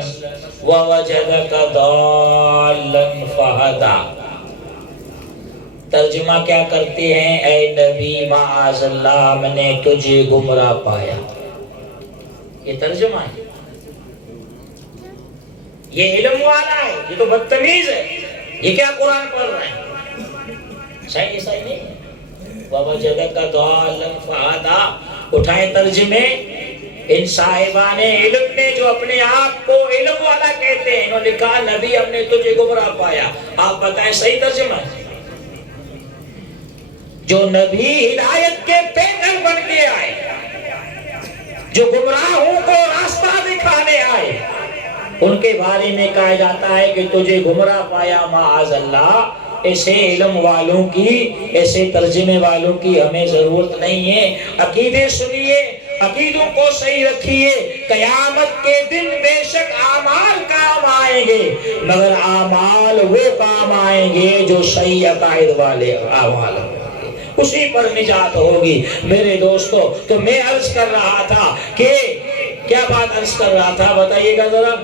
وَوَجَدَكَ ضَالًّا فَهَدَىٰ، ترجمہ کیا کرتے ہیں؟ اے نبی معاذ اللہ ہم نے تجھے گمراہ پایا. یہ ترجمہ ہے. یہ علم والا ہے، یہ تو بدتمیز ہے. یہ کیا قرآن پڑھ رہا ہے؟ صحیح صحیح نہیں ہے. وَوَجَدَكَ ضَالًّا فَهَدَىٰ اٹھائیں ترجمے. ان صاحبان علم نے جو اپنے آپ کو علم والا کہتے ہیں انہوں نے کہا نبی ہم نے تجھے گمراہ پایا. آپ بتائیں صحیح ترجمہ ہے؟ جو نبی ہدایت کے پیکر بن کے آئے، جو گمراہوں کو راستہ دکھانے آئے، ان کے بارے میں کہا جاتا ہے کہ تجھے گمراہ پایا. معاذ اللہ ایسے علم والوں کی، ایسے ترجمے والوں کی ہمیں ضرورت نہیں ہے. عقیدے سنیے، عقیدوں کو صحیح رکھیے. قیامت کے دن بے شک اعمال کام آئیں گے، مگر اعمال وہ کام آئیں گے جو صحیح عقائد والے اعمال ہوں گے، اسی پر نجات ہوگی. میرے دوستو تو میں عرض کر رہا تھا کہ کیا بات عرض کر رہا تھا بتائیے گا ذرا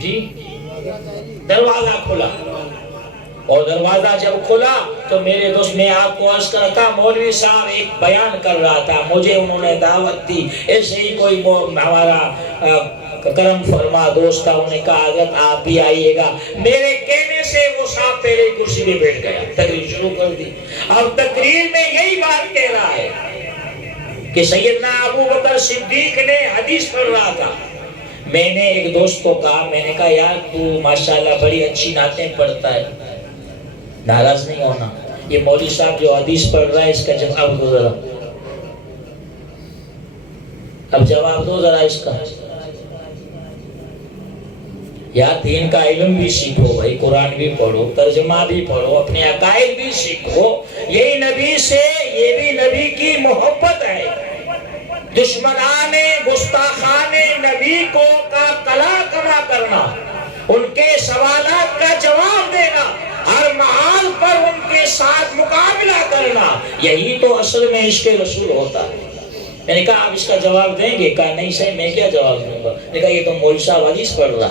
جی. دروازہ کھلا، اور دروازہ جب کھلا تو میرے دوست میں آپ کو عرض کر رہا، مولوی صاحب ایک بیان کر رہا تھا، مجھے انہوں نے دعوت دی. ایسے ہی کوئی ہمارا کرم فرما دوست تھا، انہوں نے کہا حضرت آپ بھی آئیے گا. میرے کہنے سے وہ صاحب پہلے کرسی پہ بیٹھ گیا، تقریر شروع کر دی. اب تقریر میں یہی بات کہہ رہا ہے کہ سیدنا ابو بکر صدیق نے حدیث پڑھ رہا تھا. میں نے ایک دوست کو کہا، میں نے کہا یار تو ماشاءاللہ بڑی اچھی نعتیں پڑھتا ہے، ناراض نہیں ہونا، یہ مولوی صاحب جو حدیث پڑھ رہا ہے اس کا جواب دو ذرا. اب جواب دو ذرا اس کا. یار دین کا علم بھی سیکھو بھائی، قرآن بھی پڑھو، ترجمہ بھی پڑھو، اپنے عقائد بھی سیکھو. یہی نبی سے، یہ بھی نبی کی محبت ہے. دشمنان گستاخان نبی کو کا کلا کما کرنا، ان کے سوالات کا جواب دینا، ہر محال پر ان کے ساتھ مقابلہ کرنا، یہی تو اصل میں عشق رسول ہوتا ہے. میں نے کہا آپ اس کا جواب دیں گے؟ کہا نہیں صحیح میں کیا جواب دوں گا. میں نے کہا یہ تو مولوی صاحب حدیث پڑھ رہا،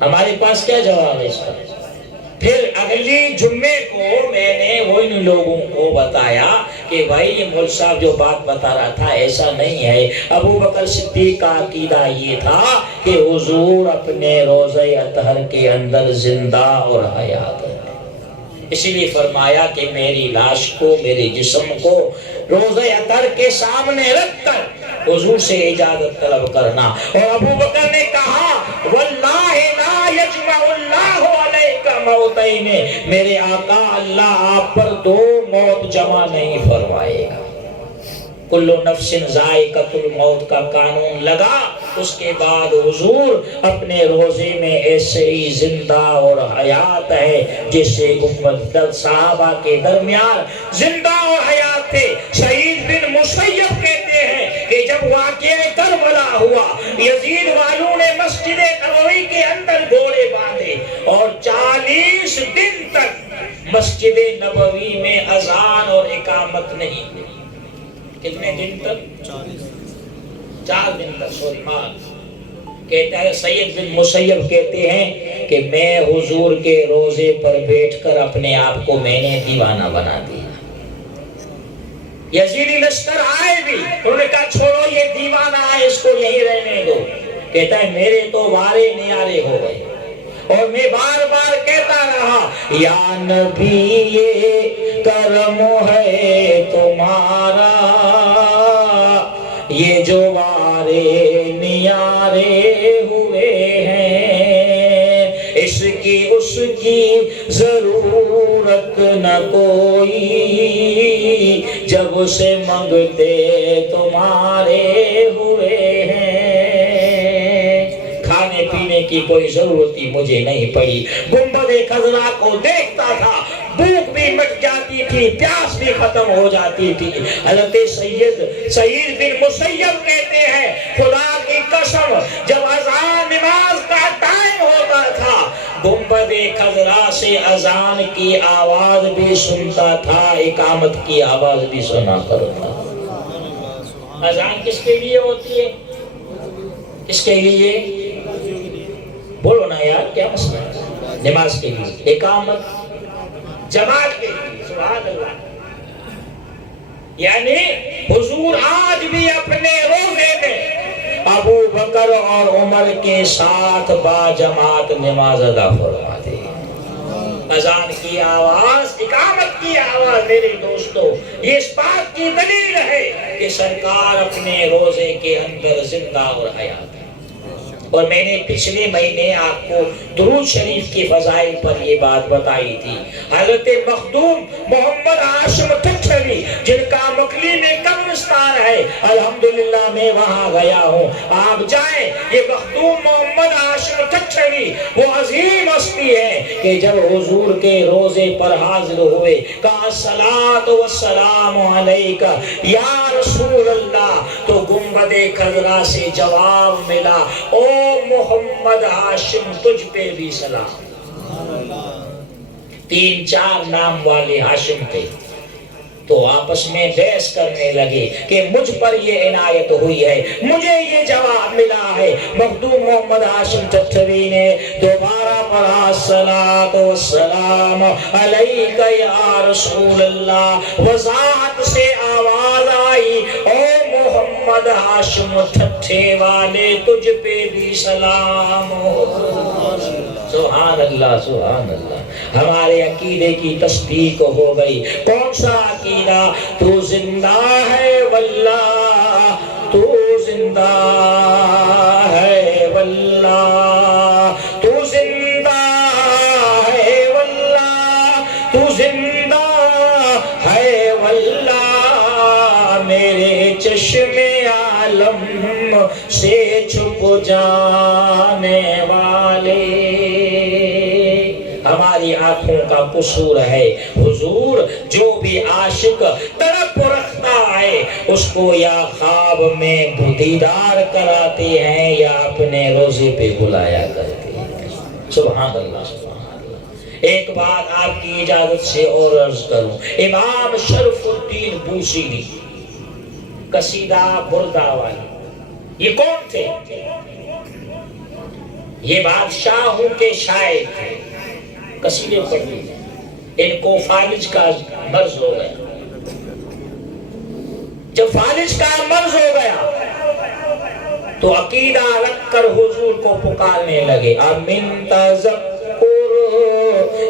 ہمارے پاس کیا جواب ہے اس کا. پھر اگلی جمعے کو میں نے وہ ان لوگوں کو بتایا کہ بھائی یہ مولوی صاحب جو بات بتا رہا تھا ایسا نہیں ہے. ابو بکر صدیق کا عقیدہ یہ تھا کہ حضور اپنے روضہ اطہر کے اندر زندہ اور حیات ہے، اس لیے فرمایا کہ میری لاش کو، میرے جسم کو روضہ اطہر کے سامنے رکھ کر حضور سے اجازت طلب کرنا. اور ابو بکر نے کہا واللہ لا یجمع اللہ علیک موتین، میرے آقا اللہ آپ پر دو موت جمع نہیں فرمائے گا. کل نفس ذائقۃ الموت کا قانون لگا. اس کے بعد حضور اپنے روزے میں ایسے ہی زندہ اور حیات ہے جیسے امت صحابہ کے درمیان زندہ اور حیات تھے. سعید بن مسیب کہتے ہیں کہ جب واقعہ کربلا ہوا، یزید والوں نے مسجد نبوی کے اندر گھوڑے باندھے اور 40 دن تک مسجد نبوی میں اذان اور اقامت نہیں ہوئی. کتنے دن تک؟ 4 دن تک. سوری مان کہتا ہے، سید بن مسیب کہتے ہیں کہ میں حضور کے روزے پر بیٹھ کر اپنے آپ کو میں نے دیوانہ بنا دیا. یزیدی لشکر آئے بھی، انہوں نے کہا چھوڑو یہ دیوانہ آئے اس کو یہی رہنے دو. کہتا ہے میرے تو وارے نیارے ہو گئے اور میں بار بار کہتا رہا یا نبی یہ کرم ہے تمہارا، یہ جو وارے نیارے ہوئے ہیں، اس کی ضرورت نہ کوئی، جب سے منگتے تمہارے ہوئے ہیں. کھانے پینے کی کوئی ضرورت ہی مجھے نہیں پڑی. گنبد خضرا کو دیکھتا تھا، بھوک بھی مٹ جاتی تھی، پیاس بھی ختم ہو جاتی تھی. حضرت سعید بن مسیب کہتے ہیں خدا قسم جب اذان نماز کا ٹائم ہوتا تھا گنبد خضرا سے اذان کی آواز بھی سنتا تھا، اقامت کی آواز بھی سنا کرتا۔ اذان کس کے لیے ہوتی ہے؟ کس کے لیے؟ بولو نا یار، کیا مسئلہ ہے؟ نماز کے لیے، اقامت جماعت کے لیے۔ سبحان اللہ۔ یعنی حضور آج بھی اپنے روزے میں ابو بکر اور عمر کے ساتھ با جماعت نماز ادا فرماتے ہیں۔ اذان کی آواز، اقامت کی آواز میرے دوستو، یہ اس بات کی دلیل ہے کہ سرکار اپنے روزے کے اندر زندہ اور حیات ہے۔ اور میں نے پچھلے مہینے آپ کو درود شریف کی فضائل پر یہ بات بتائی تھی۔ حضرت مخدوم محمد ہاشم ٹھٹھوی جن کا مکلی میں قبرستان ہے، الحمدللہ میں وہاں گیا ہوں، آپ جائیں۔ یہ مخدوم محمد ہاشم ٹھٹھوی وہ عظیم ہستی ہے کہ جب حضور کے روزے پر حاضر ہوئے کہا الصلاۃ والسلام علیک یا رسول اللہ، تو گنبد خضرا سے جواب ملا او محمد ہاشم تجھ پہ بھی سلام۔ 3-4 نام والے ہاشم تھے، تو آپس میں بحث کرنے لگے کہ مجھ پر یہ عنایت ہوئی ہے، مجھے یہ جواب ملا ہے۔ مخدوم محمد ہاشم ٹھٹھوی نے دوبارہ پڑھا الصلاۃ والسلام علیک یا رسول اللہ، وضاحت سے آواز آئی او محمد ہاشم ٹھٹھے والے تجھ پہ بھی سلام ہو۔ سبحان اللہ، سبحان اللہ۔ ہمارے عقیدے کی تصدیق ہو گئی۔ کون سا عقیدہ؟ تو زندہ ہے واللہ، تو زندہ ہے واللہ، تو زندہ ہے واللہ، تو زندہ ہے واللہ، میرے چشم عالم سے چھپ جانے والے۔ ہماری آنکھوں کا قصور ہے، حضور جو بھی عاشق طرف رکھتا ہے اس کو یا خواب میں دیدار کراتے ہیں یا اپنے روزے پہ بلایا کرتے ہیں۔ سبحان اللہ، سبحان اللہ۔ ایک بات آپ کی اجازت سے اور عرض کروں، امام شرف الدین بوصیری قصیدہ بردہ والی، یہ کون تھے؟ یہ بادشاہوں کے شاعر تھے، قصیدے پڑھتے تھے۔ ان کو فالج کا مرض ہو گیا۔ جب فالج کا مرض ہو گیا تو عقیدہ رکھ کر حضور کو پکارنے لگے، امن تذکر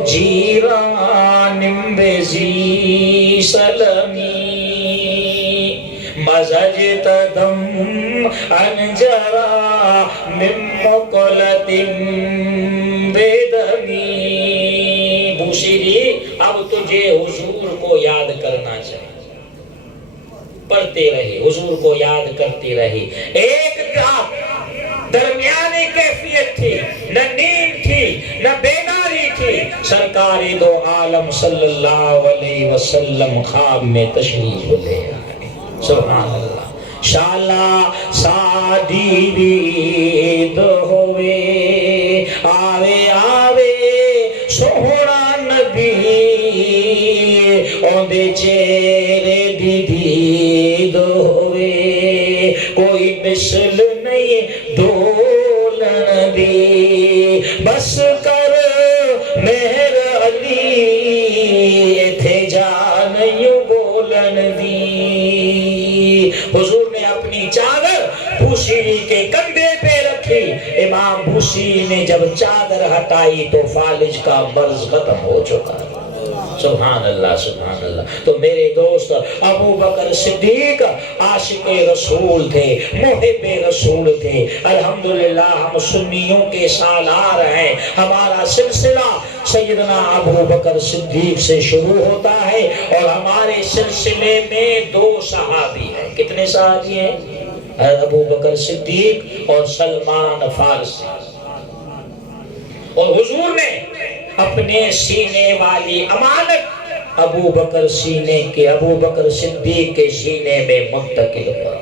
جیران بزی سلمی مزجت دم انجرا من مقلت بیدمی۔ بوصیری اب تجھے حضور کو یاد کرنا چاہیے، پڑھتے رہے، حضور کو یاد کرتے رہے۔ ایک درمیانی کیفیت تھی، نہ نیند تھی نہ بیداری تھی، سرکار دو عالم صلی اللہ علیہ وسلم خواب میں تشریف لے آئے۔ سبحان اللہ۔ شالا سادی دید ہوئے آوے آوے سوہنا نبی اوندے چہرے دی دید ہوئے، کوئی مثل نہیں دولن دی، بس کر مہر علی تھے جان یوں بولن دی۔ حضور نے اپنی چادر بوصیری کے کندھے پہ رکھی، امام بوصیری نے جب چادر ہٹائی تو فالج کا مرض ختم ہو چکا۔ سبحان اللہ، سبحان اللہ۔ تو میرے دوست، ابو بکر صدیق عاشق رسول تھے، محب رسول تھے۔ الحمدللہ ہم سنیوں کے سالار ہیں، ہمارا سلسلہ سیدنا ابو بکر صدیق سے شروع ہوتا ہے، اور ہمارے سلسلے میں 2 صحابی ہیں۔ کتنے صحابی ہیں؟ ابو بکر صدیق اور سلمان فارسی۔ اور حضور نے اپنے سینے والی امانت ابو بکر صدیق کے سینے میں منتقل کر۔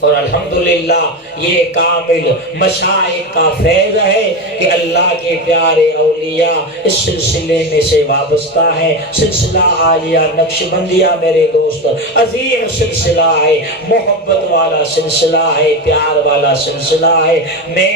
اور الحمدللہ یہ کامل مشائخ کا فیض ہے کہ اللہ کے پیارے اولیاء اس سلسلے میں سے وابستہ ہیں۔ سلسلہ عالیہ نقشبندیہ میرے دوست عظیم سلسلہ ہے، محبت والا سلسلہ ہے، پیار والا سلسلہ ہے۔ میں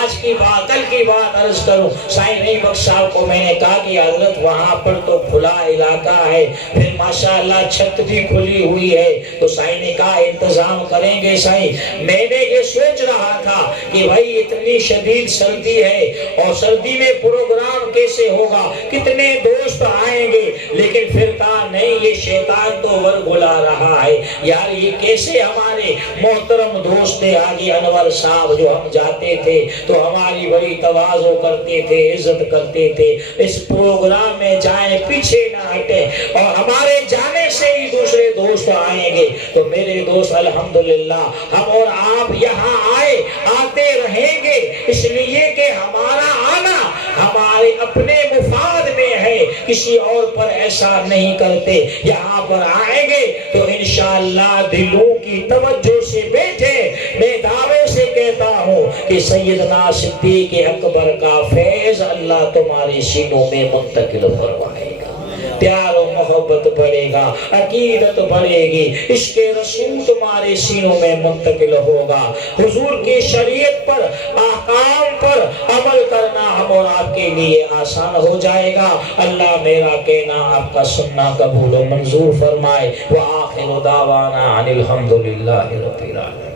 آج کی بات کل کی بات عرض کروں، سائیں رحیم بخش صاحب کو میں نے کہا کہ حضرت وہاں پر تو کھلا علاقہ ہے، پھر ماشاءاللہ چھت بھی کھلی ہوئی ہے، تو سائیں نے کہا انتظام کریں گے سائیں۔ میں نے یہ سوچ رہا تھا کہ بھائی اتنی شدید سردی ہے اور سردی میں پروگرام کیسے ہوگا، کتنے دوست آئیں گے، لیکن پھر کہا نہیں یہ شیطان تو ورگلا رہا ہے یار، یہ کیسے ہمارے محترم دوست حاجی انور صاحب جو ہم جاتے تھے تو ہماری بڑی تواضع کرتے تھے، عزت کرتے تھے، اس پروگرام میں جائیں پیچھے نہ ہٹیں اور ہمارے جانے سے ہی دوسرے دوست آئیں گے۔ تو میرے دوست الحمدللہ ہم اور آپ یہاں آتے رہیں گے، اس لیے کہ ہمارا آنا ہمارے اپنے مفاد میں ہے، کسی اور پر ایسا نہیں کرتے۔ یہاں پر آئیں گے تو انشاءاللہ دلوں کی توجہ سے بیٹھے، میں دعوے سے کہتا ہوں کہ سیدنا صدیق اکبر کا فیض اللہ تمہارے سینوں میں منتقل فرمائے گا، پیار و محبت بڑھے گا، عقیدت بڑھے گی، عشق رسول تمہارے سینوں میں منتقل ہوگا، حضور کی شریعت پر احکام پر عمل کرنا ہم اور آپ کے لیے آسان ہو جائے گا۔ اللہ میرا کہنا آپ کا سننا قبول و منظور فرمائے۔ وآخر دعوانا ان الحمدللہ رب العالمین۔